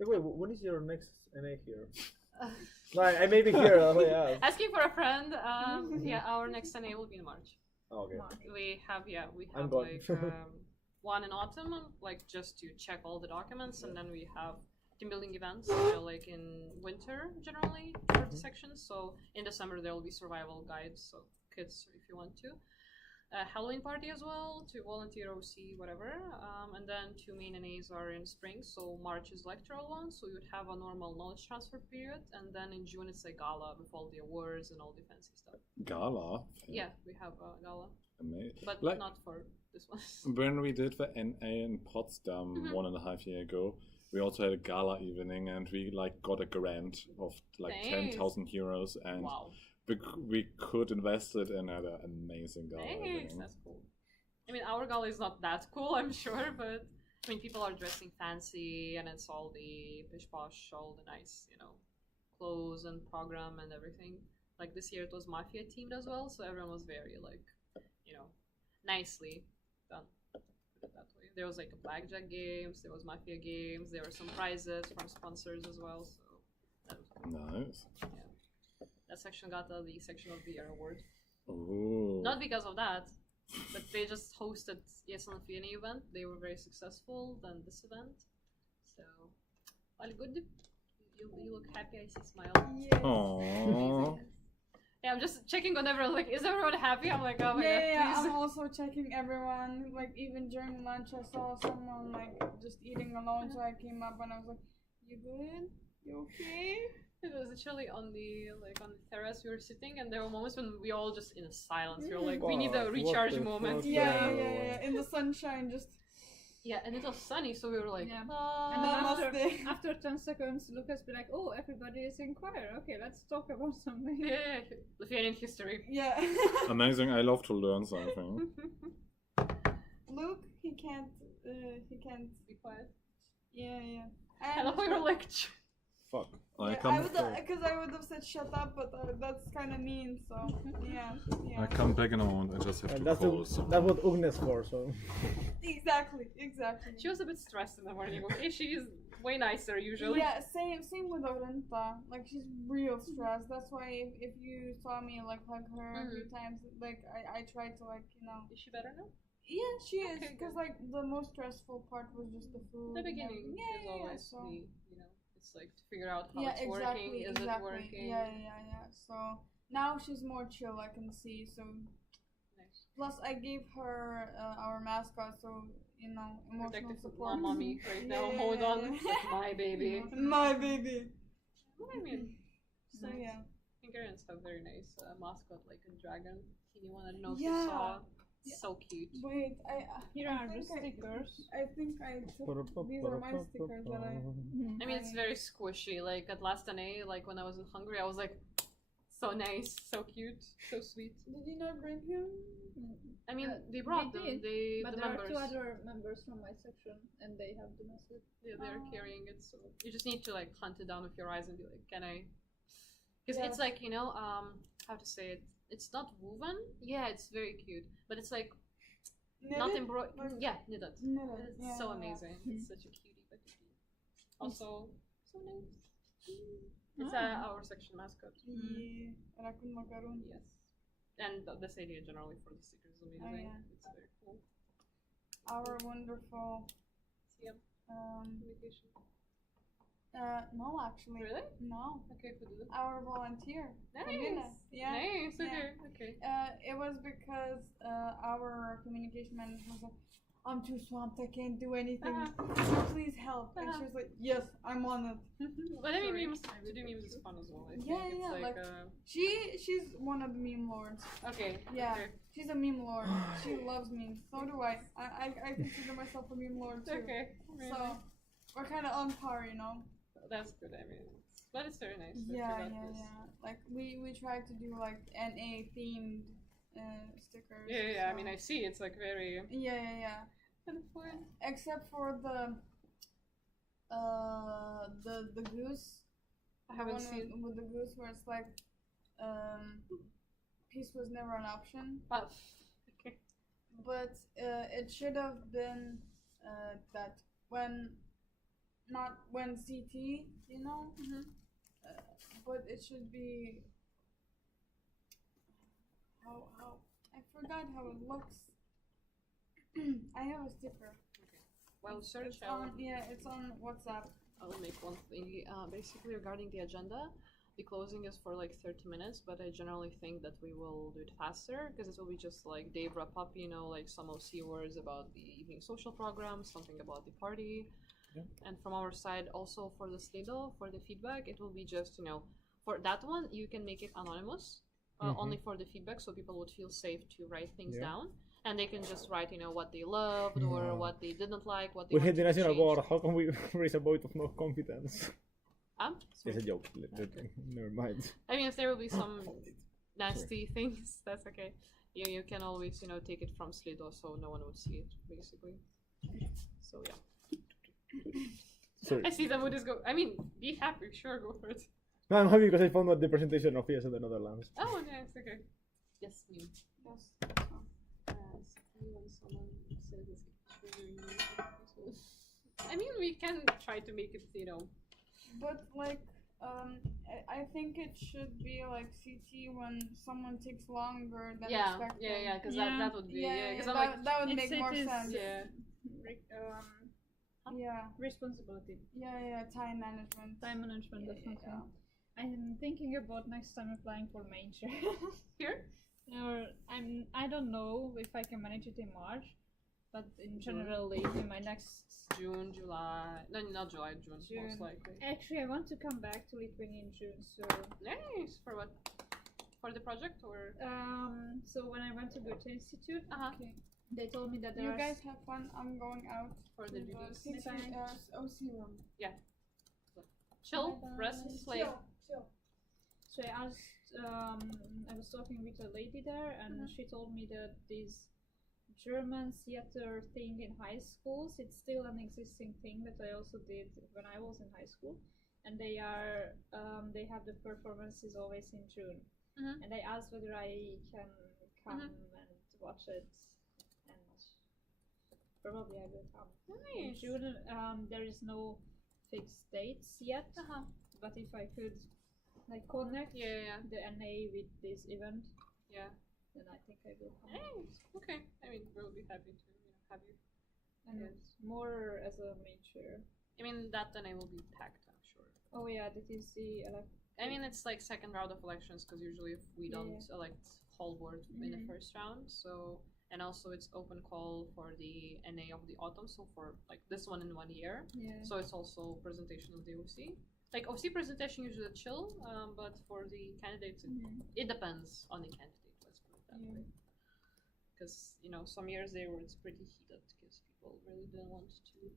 Wait, when is your next NA here? Like, I may be here. Yeah. Asking for a friend. Yeah, our next NA will be in March. Oh, okay. We have I'm gone. like one in autumn, like just to check all the documents, and then we have team building events, like in winter generally for the sections. So in the summer there will be survival guides, so kits if you want to. Halloween party as well to volunteer OC whatever, and then 2 main NAs are in spring. So March is lectural one, so you would have a normal knowledge transfer period, and then in June it's a gala with all the awards and all the fancy stuff. Gala? Yeah, we have a gala. Amazing. But Like, not for this one. when we did the NA in Potsdam 1.5 years ago, we also had a gala evening, and we like got a grant of like Nice. 10,000 euros, and Wow. we could invest it in an amazing gala Nice, evening. that's cool. I mean, our gala is not that cool, I'm sure, but I mean, people are dressing fancy, and it's all the pish posh, all the nice, clothes and program and everything. Like this year, it was Mafia themed as well, so everyone was very like, nicely done. Put it that way. There was like a blackjack games, there was Mafia games, there were some prizes from sponsors as well. So that was cool. Nice. Yeah, that section got the section of the year award. Ooh. Not because of that, but they just hosted ESN Lithuania event. They were very successful than this event. So, all good. You look happy. I see smile. Aww. Yeah, I'm just checking on everyone. Like, is everyone happy? I'm like, oh my god, Yeah, please. I'm also checking everyone. Like, even during lunch, I saw someone like just eating alone, so I came up and I was like, "You good? You okay?" It was actually on the terrace we were sitting, and there were moments when we all just in a silence. We were like, we need a What recharge the moment. fuck? Yeah. In the sunshine, just. Yeah, and it was sunny, so we were like, Yeah. "Ah." And then Namaste. after 10 seconds, Lucas be like, oh, everybody is in choir. Okay, let's talk about something. Yeah, Lithuanian history. Yeah. Amazing. I love to learn something. Luke, he can't be quiet. Yeah. I love how you're like. Fuck. I Yeah, come. because I would have said shut up, but that's kind of mean. So yeah. I come back in a moment. I just have to close. That's what Ugne's for. So. Exactly. She was a bit stressed in the morning. Okay, she is way nicer usually. Yeah, same with Orenta. Like she's real stressed. That's why if you saw me like hug her a few times, like I tried to Is she better now? Yeah, she is. Okay, Because like the most stressful part was just the food. The beginning is always so. it's like to figure out how it's exactly, working. Is exactly. it working? Yeah. So now she's more chill. I can see. So. Nice. Plus, I gave her our mascot, so emotional Protective support. mommy right now. Hold on, it's like my baby. My baby. What I mean? So Nice. yeah. Hungarians have very nice mascot, like a dragon. Teeny one. I don't know if Yeah. you saw. So cute. Wait, Here are the think stickers. I think I took these are my stickers that I mean, it's very squishy. Like at last NA, like when I was in Hungary, I was like, so nice, so cute, so sweet. Did you not bring him? I mean, they brought them. did, They but the there members. are 2 other members from my section, and they have the message. Yeah, they're carrying it. So you just need to like hunt it down with your eyes and be like, can I? Because it's like how to say it. It's not woven. Yeah, it's very cute, but it's like not embroidered. Yeah, knitted. It's Yeah, so yeah. amazing. It's such a cutie, but also so nice. It's our section mascot. Yeah, Raccoon Macaroon. Yes, and this idea generally for the stickers is amazing. yeah. It's very cool. Our wonderful. Yep. Communication. No, actually. Really? No. Okay, who did it? Our volunteer. Nice. Camila. Yeah. Nice. yeah. Okay. It was because our communication manager was like, I'm too swamped, I can't do anything. Please help. And she was like, yes, I'm on it. But I mean, memes, to do memes is fun as well. I think. Yeah, It's like she's one of the meme lords. Okay. Yeah, okay. she's a meme lord. She loves memes. So do I. I consider myself a meme lord too. Okay. Really. So we're kind of on par, you know. That's good. I mean, but it's very nice. that you Yeah. got this. Like we try to do like NA themed stickers. Yeah. I so- mean, I see. It's like very. Yeah. Kind of fun. Except for the goose. I haven't one seen. with the goose where it's like peace was never an option. But okay. But it should have been that when CT, you know. But it should be how I forgot how it looks. I have a sticker. Well, search It's on WhatsApp. I'll make one thing. Basically, regarding the agenda, the closing is for like 30 minutes, but I generally think that we will do it faster because it will be just like Dave wrap up, like some OC words about the evening social program, something about the party. Yeah. And from our side, also for the Slido, for the feedback, it will be just, for that one, you can make it anonymous, only for the feedback, so people would feel safe to write things down. And they can just write, what they loved or what they didn't like, what they We wanted had the to national change. board. How can we raise a vote of no confidence? Sorry. It's a joke. Never mind. I mean, if there will be some nasty things, that's okay. You can always, take it from Slido so no one would see it, basically. So, yeah. Sorry. I see the mood is go. I mean, be happy, sure, go for it. No, I'm happy because I found out the presentation of ESN in the Netherlands. Oh, nice, okay. Yes, me. Yes. I mean, we can try to make it, But like, I think it should be like CT when someone takes longer than expected. Yeah, because that would be that would make more it is, sense. Yeah. Yeah. Responsibility. Yeah, time management. Time management, definitely. Yeah. I'm thinking about next time applying for major. Here? Or I don't know if I can manage it in March, but in general, in my next June, July. No, not July, June, most likely. Actually, I want to come back to Lithuania in June, so. Nice. For what? For the project or? So when I went to Goethe Institute, Okay. they told me that there You are guys have fun. I'm going out for the duties. OC room. Yeah. Chill, rest, sleep. Chill. So I asked, I was talking with a lady there, and she told me that this German theater thing in high schools, it's still an existing thing that I also did when I was in high school, and they have the performances always in June. And I asked whether I can come and watch it, and probably I will come. In Nice. June, there is no fixed dates yet, but if I could connect the NA with this event, then I think I will come. Nice. Okay. I mean, we'll be happy to have you. And more as a major. I mean, that then I will be packed, I'm sure. Oh yeah, that is the I mean, it's like second round of elections because usually if we don't elect whole board in the first round, so and also it's open call for the NA of the autumn, so for like this one in 1 year. Yeah. So it's also presentation of the OC. Like OC presentation usually chill, but for the candidates, it depends on the candidate. Let's put it that way. Because some years it's pretty heated because people really didn't want to.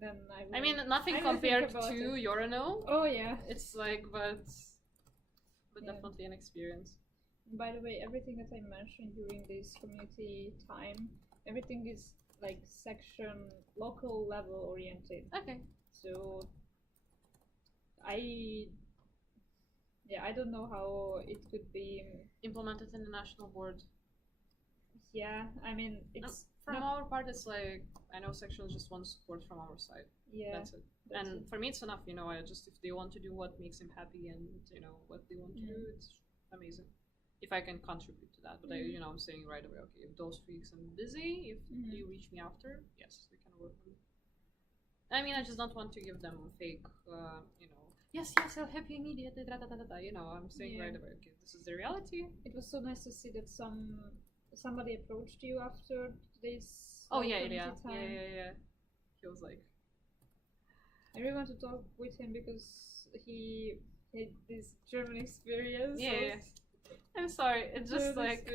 Then I mean, nothing compared to Yorano. Oh yeah. It's like, but definitely an experience. By the way, everything that I mentioned during this community time, everything is like section local level oriented. Okay. So I don't know how it could be implemented in the national board. Yeah, I mean it's from our part. It's like I know section just wants support from our side. Yeah, that's it. And for me, it's enough. I just if they want to do what makes them happy and what they want to do, it's amazing. If I can contribute to that, but I'm saying right away. Okay, if those weeks I'm busy, if you reach me after, yes, we can work on it. I mean, I just don't want to give them fake, yes, I'll help you immediately. I'm saying right away. Okay, this is the reality. It was so nice to see that somebody approached you after this. Oh yeah. He was like, I really want to talk with him because he had this German experience. Yeah. I'm sorry. It's just like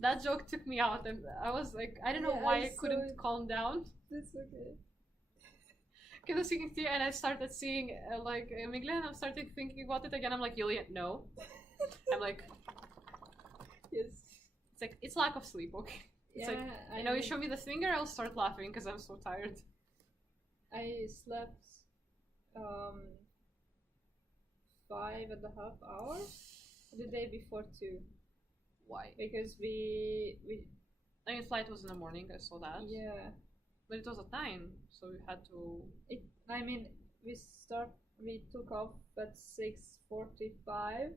that joke took me out, and I was like, I don't know why I couldn't calm down. That's okay. Because I was speaking to you, and I started seeing Miguel, and I started thinking about it again. I'm like, Yulia, no. I'm like, yes. It's like it's lack of sleep. Okay. It's like you show me the finger, I'll start laughing because I'm so tired. I slept 5.5 hours the day before too. Why? Because we I mean, flight was in the morning. I saw that. Yeah. But it was at 9, so we had to. We took off at 6:45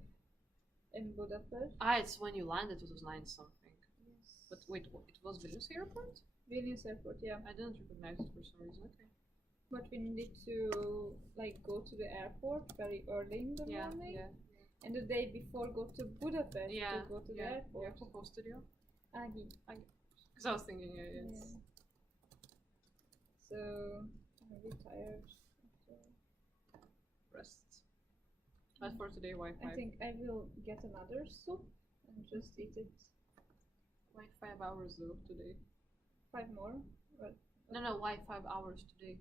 in Budapest. It's when you landed. It was 9 something. Yes. But wait, it was Vilnius airport? Vilnius Airport, yeah. I didn't recognize it for some reason. Okay. But we need to like go to the airport very early in the Yeah, morning. yeah. And the day before go to Budapest Yeah, to go to the yeah. airport. Who posted you? Agi. Because I was thinking, yeah, it's... Yeah. So I'm really tired. Rest. But for today, Wi-Fi. I think I will get another soup and just eat it. Why 5 hours though today? 5 more? What? No, why 5 hours today?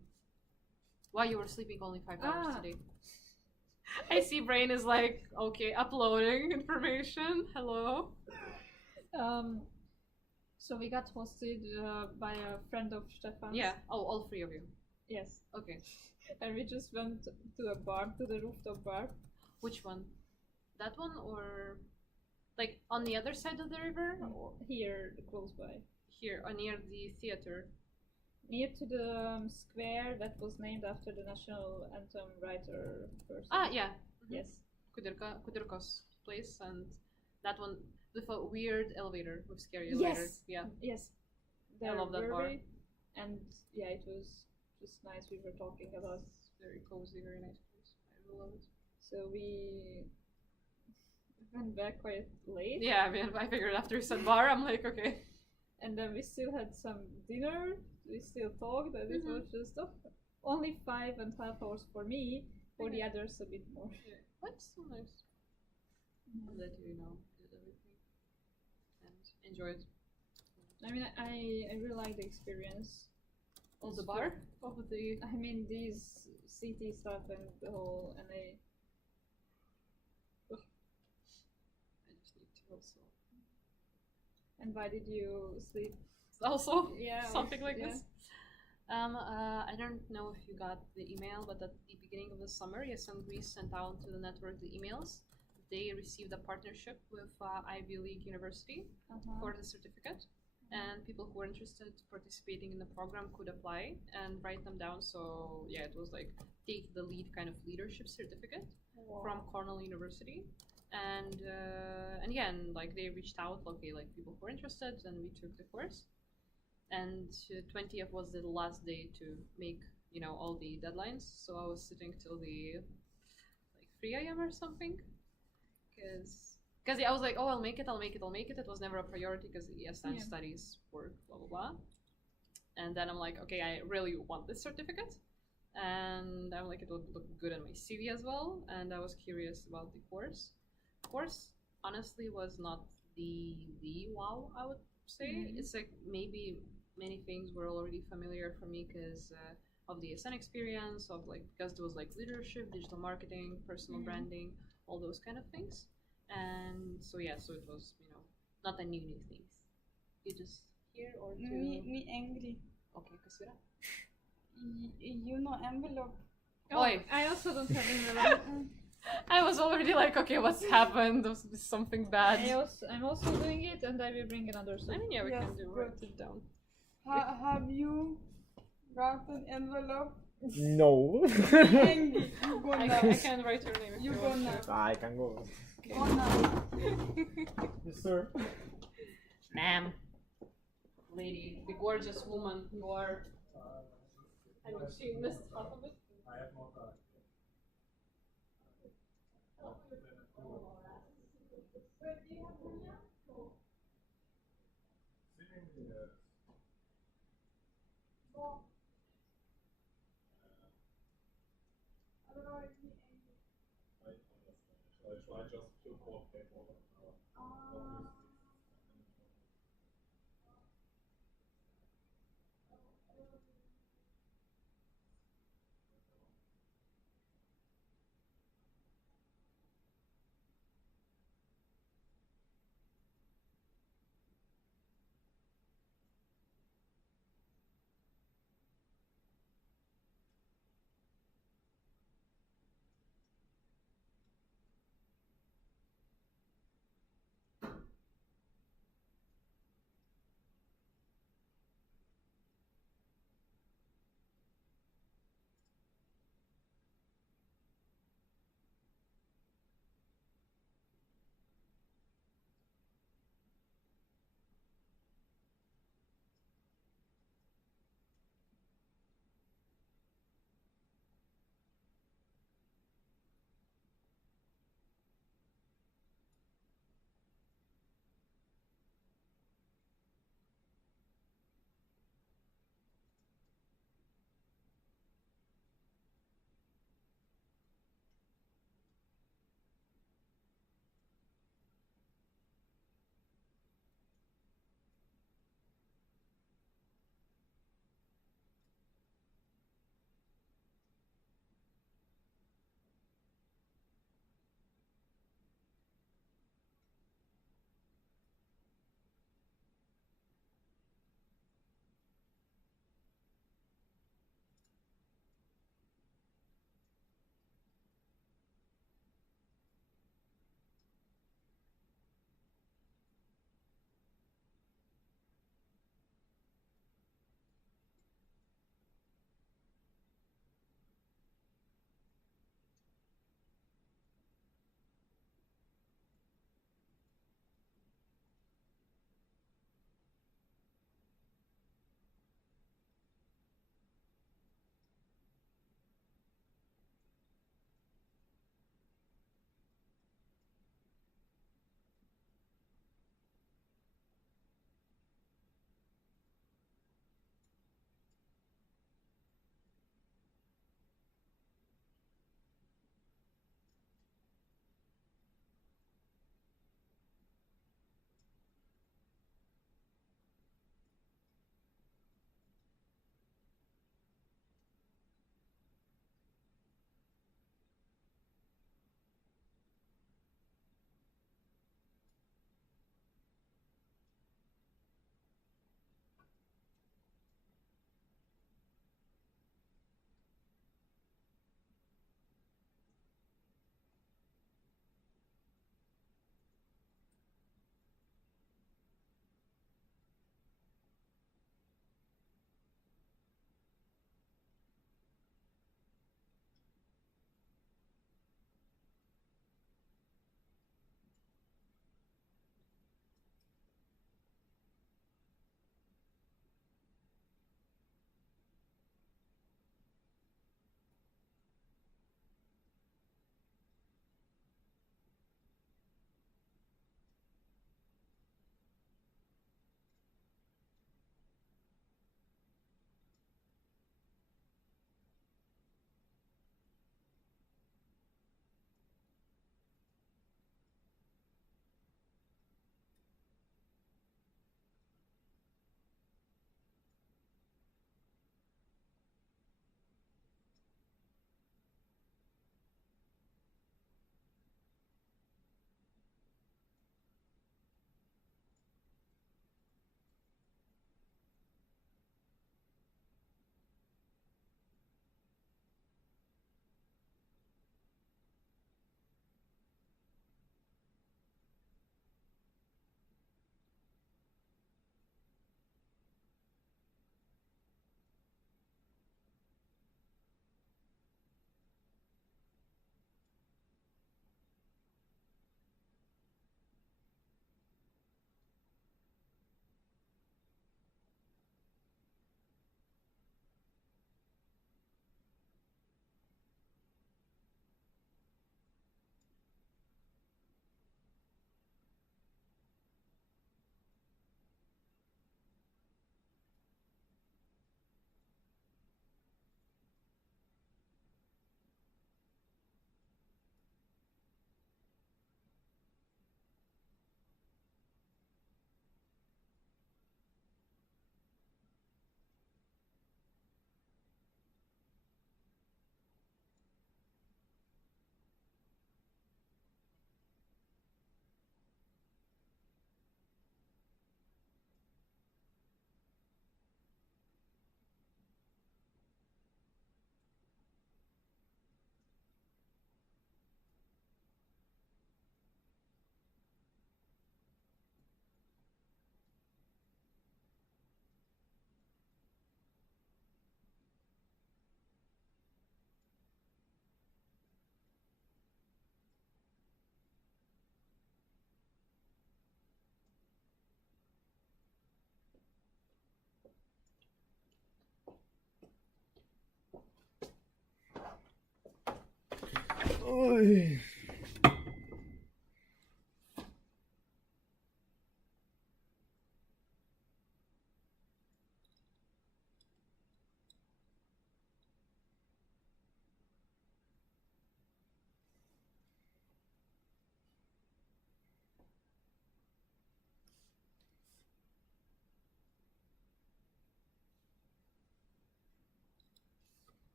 Why you were sleeping only 5 hours today? I see brain is like, okay, uploading information. Hello. So we got hosted by a friend of Stefan's. Yeah. Oh, all 3 of you. Yes. Okay. And we just went to a bar, to the rooftop bar. Which one? That one or like on the other side of the river? Or here, close by. Here, or near the theater. Near to the square that was named after the national anthem writer person. Ah, yeah. Yes. Kudirka's place, and that one with a weird elevator, with scary elevator. Yes. Yeah. Yes. I love that bar. And yeah, it was just nice. We were talking about very cozy, very nice place. I really love it. So we went back quite late. Yeah, I mean, I figured after you said bar, I'm like, okay. And then we still had some dinner. We still talked, and it was just only 5.5 hours for me. For the others, a bit more. Yeah. That's so nice. I'm glad you did everything and enjoyed. I mean, I really like the experience. Of the bar? Of the... I mean, these city stuff and the whole, and I just need to also... And why did you sleep? Also? Yeah. Something like this? I don't know if you got the email, but at the beginning of the summer, ESN Greece sent out to the network the emails. They received a partnership with Ivy League University for the certificate. And people who were interested participating in the program could apply and write them down. So yeah, it was like take the lead kind of leadership certificate from Cornell University. And again, like they reached out, okay, like people who were interested, and we took the course. And 20th was the last day to make, all the deadlines. So I was sitting till the like 3 a.m. or something, because yeah, I was like, oh, I'll make it. It was never a priority because the ESN studies work, blah, blah, blah. And then I'm like, okay, I really want this certificate. And I'm like, it would look good on my CV as well. And I was curious about the course. The course, honestly, was not the wow, I would say. It's like maybe many things were already familiar for me because of the ESN experience, because there was like leadership, digital marketing, personal branding, all those kind of things. And so yeah, so it was, not a new things. You just here or to... Me angry. Okay, Kasura. You know envelope. Oh, I also don't have envelope. I was already like, okay, what's happened? There's something bad. I'm also doing it, and I will bring another soup. I mean, yeah, we can do write it down. Have you got an envelope? No. Angry. You go now. I can write your name if you go want now. to. I can go. Okay. Go now. Yes, sir. Ma'am. Lady, the gorgeous woman you are. I mean, she missed half of it. I have more time. I try just to coordinate all of our Oi.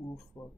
Oh fuck.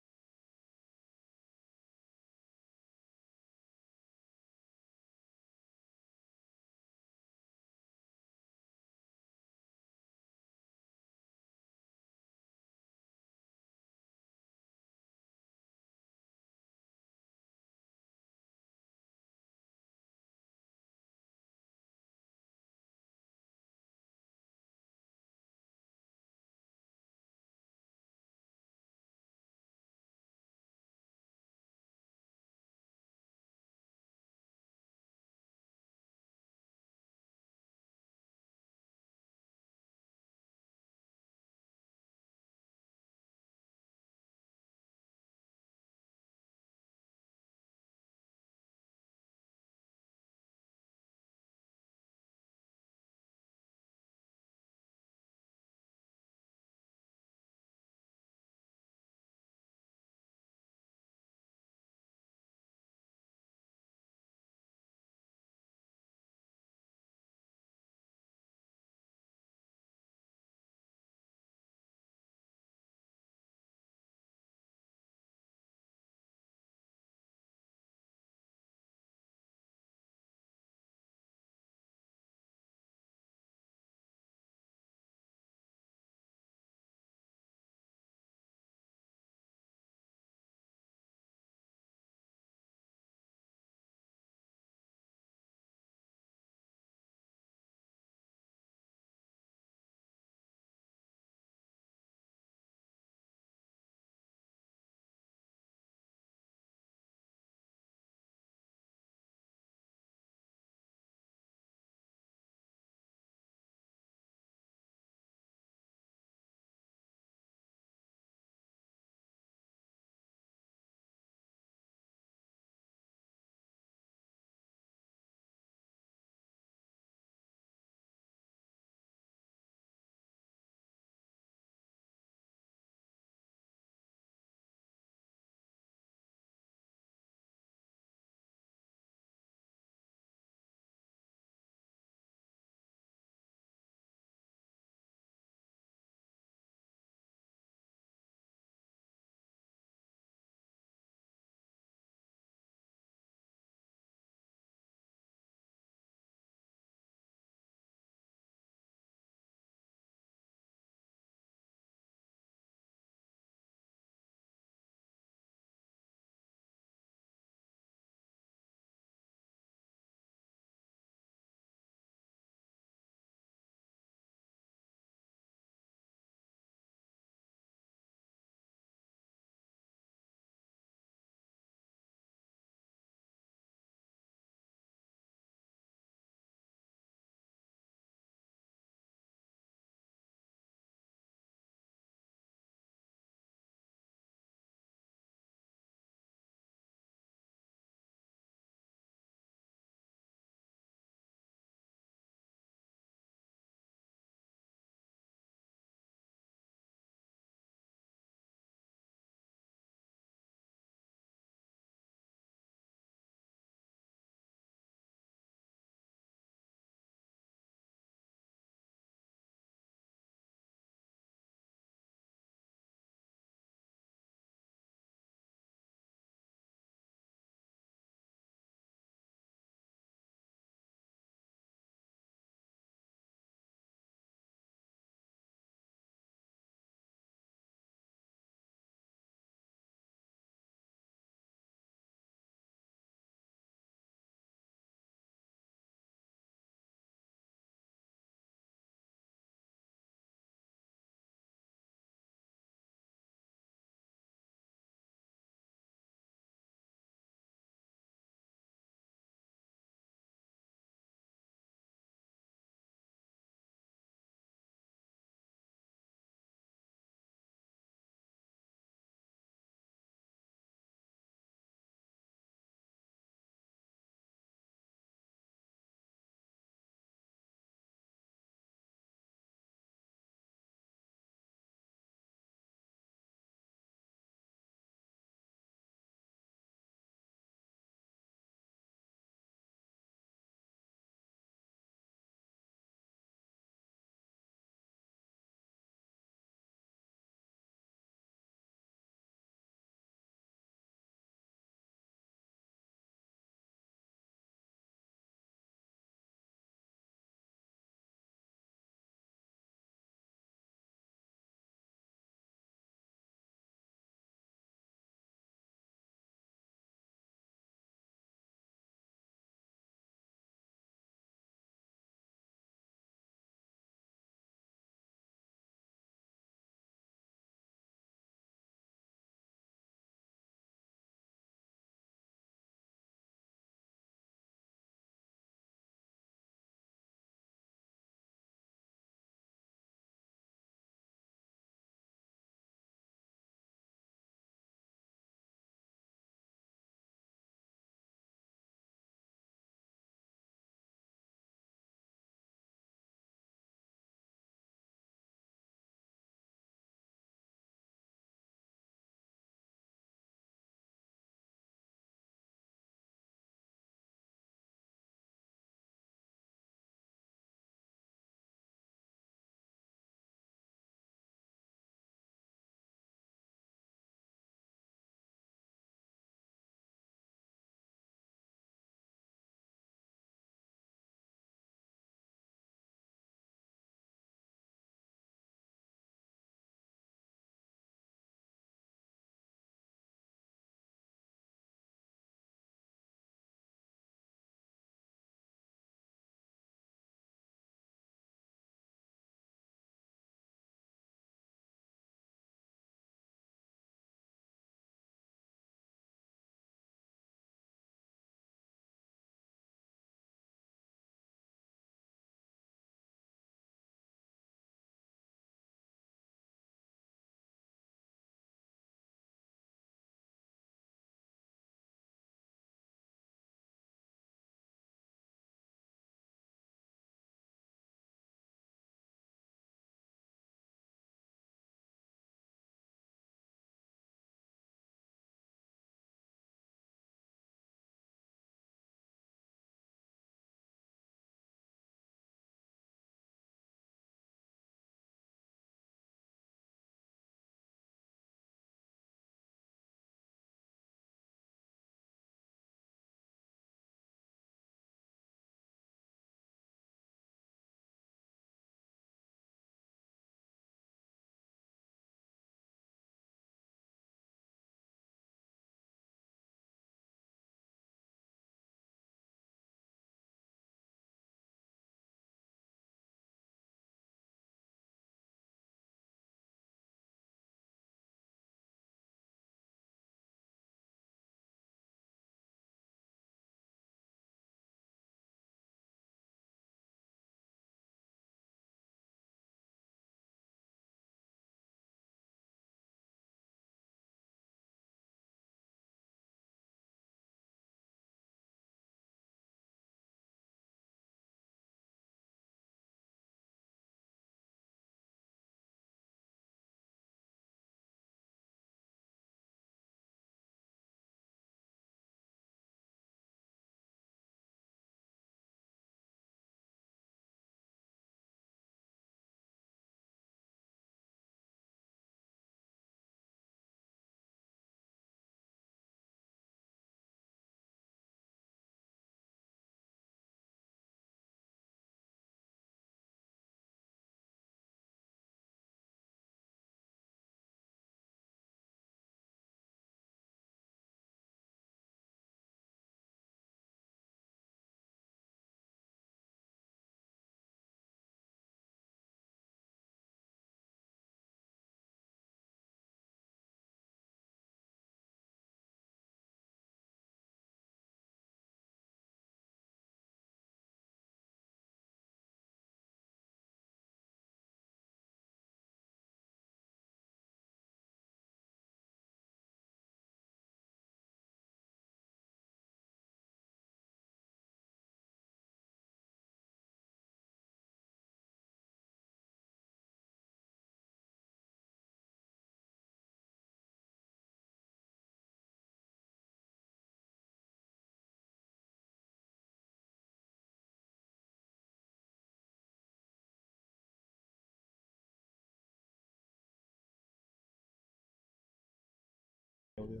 audio.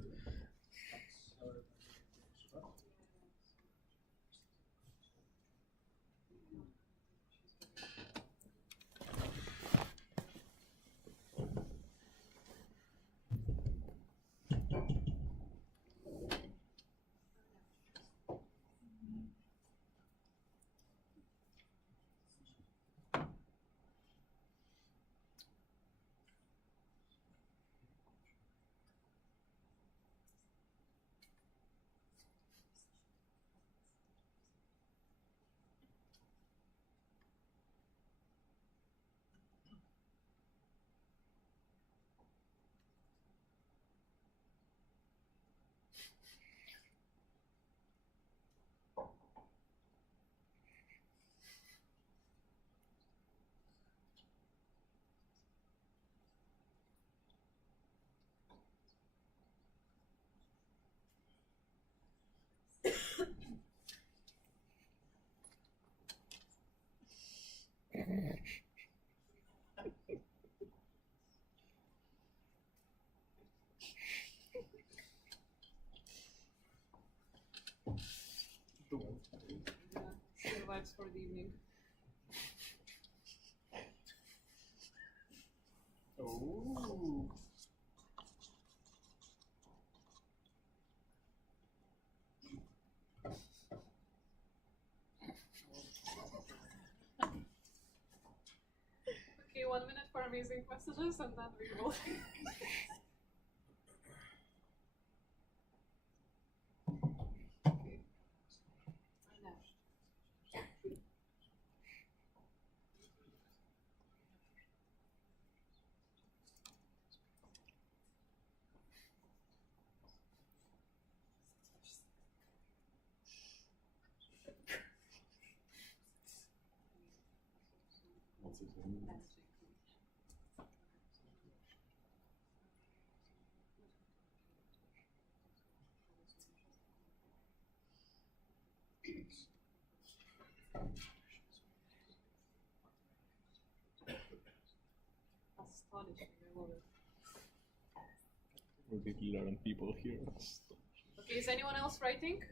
Good vibes for the evening. Oh. Okay, 1 minute for amazing messages and then we will. What's his name? Astonishing, I love it. We did learn people here. Okay, is anyone else writing?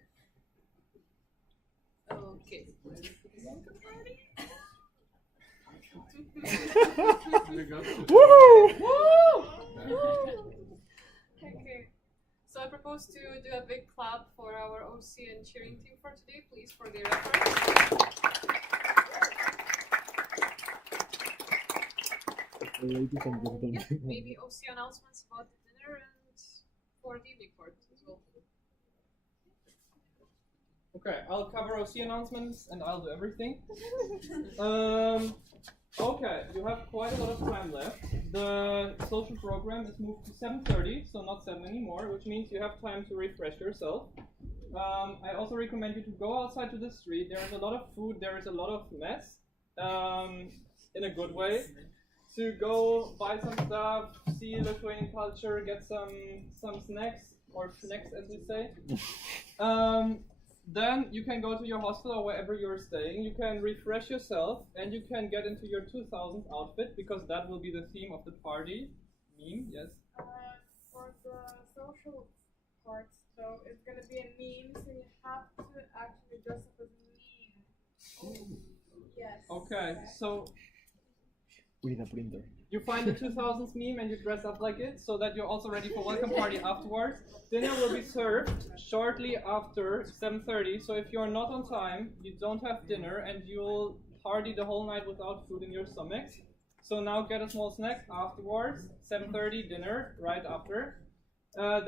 Okay. Woo! Okay. So I propose to do a big clap for our OC and cheering team for today, please, for their efforts. Maybe OC announcements about the dinner and for the evening part as well. Okay, I'll cover OC announcements and I'll do everything. Okay, you have quite a lot of time left. The social program is moved to 7:30, so not 7 anymore, which means you have time to refresh yourself. I also recommend you to go outside to the street. There is a lot of food, there is a lot of mess, in a good way. To go buy some stuff, see Lithuanian culture, get some snacks, or snacks as we say. Then you can go to your hostel or wherever you're staying. You can refresh yourself and you can get into your 2000 outfit because that will be the theme of the party. Meme, yes. For the social parts, though, it's gonna be a meme, so you have to actually dress up as a meme. Yes. Okay, so We need a printer. you find the 2000s meme and you dress up like it so that you're also ready for welcome party afterwards. Dinner will be served shortly after 7:30, so if you're not on time, you don't have dinner and you'll party the whole night without food in your stomachs. So now get a small snack afterwards, 7:30 dinner right after.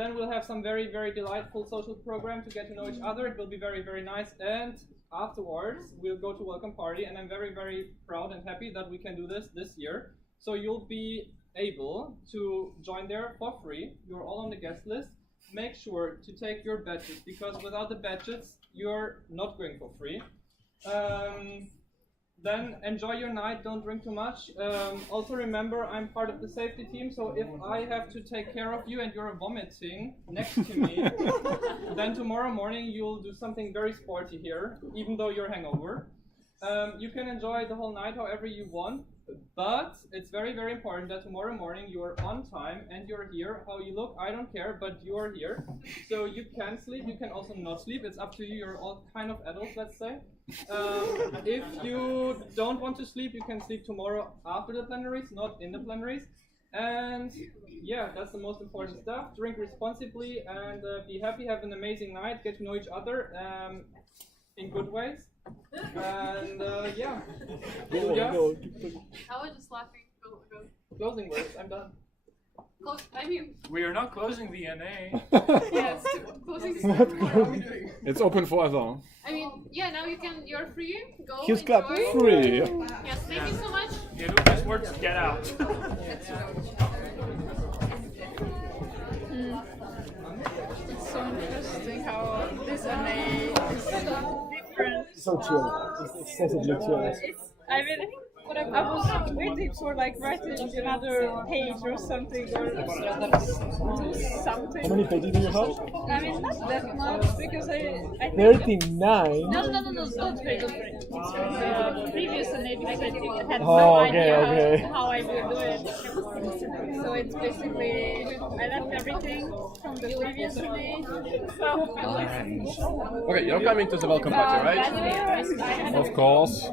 Then we'll have some very, very delightful social program to get to know each other. It will be very, very nice. And afterwards, we'll go to welcome party. And I'm very, very proud and happy that we can do this year. So you'll be able to join there for free. You're all on the guest list. Make sure to take your badges, because without the badges, you're not going for free. Then enjoy your night, don't drink too much. Also remember, I'm part of the safety team, so if I have to take care of you and you're vomiting next to me, then tomorrow morning you'll do something very sporty here, even though you're hangover. You can enjoy the whole night however you want, but it's very, very important that tomorrow morning you are on time and you're here. How you look, I don't care, but you are here. So you can sleep, you can also not sleep. It's up to you. You're all kind of adults, let's say. If you don't want to sleep, you can sleep tomorrow after the plenaries, not in the plenaries. And yeah, that's the most important stuff. Drink responsibly and be happy. Have an amazing night. Get to know each other in good ways. And yeah. Julia? I was just laughing. Go. Closing words. I'm done. I mean, We are not closing the NA. yes, closing. What are we doing? It's open forever. I mean, yeah. Now you're free. Go. Here's clap. Enjoy. Free. Yes, thank you so much. Yeah, Lucas words, get out. It's so interesting how this NA is different. So chill. It's excessively chill. I mean, I was waiting for like writing another page or something or do something. How many pages do you have? I mean, not that much because I think 39. No, don't pray. The previous NA because I think I had Oh, no okay, idea okay. how I will do it. so. It's basically I left everything from the previous NA. So Okay, you're coming to the welcome party, right? Of course.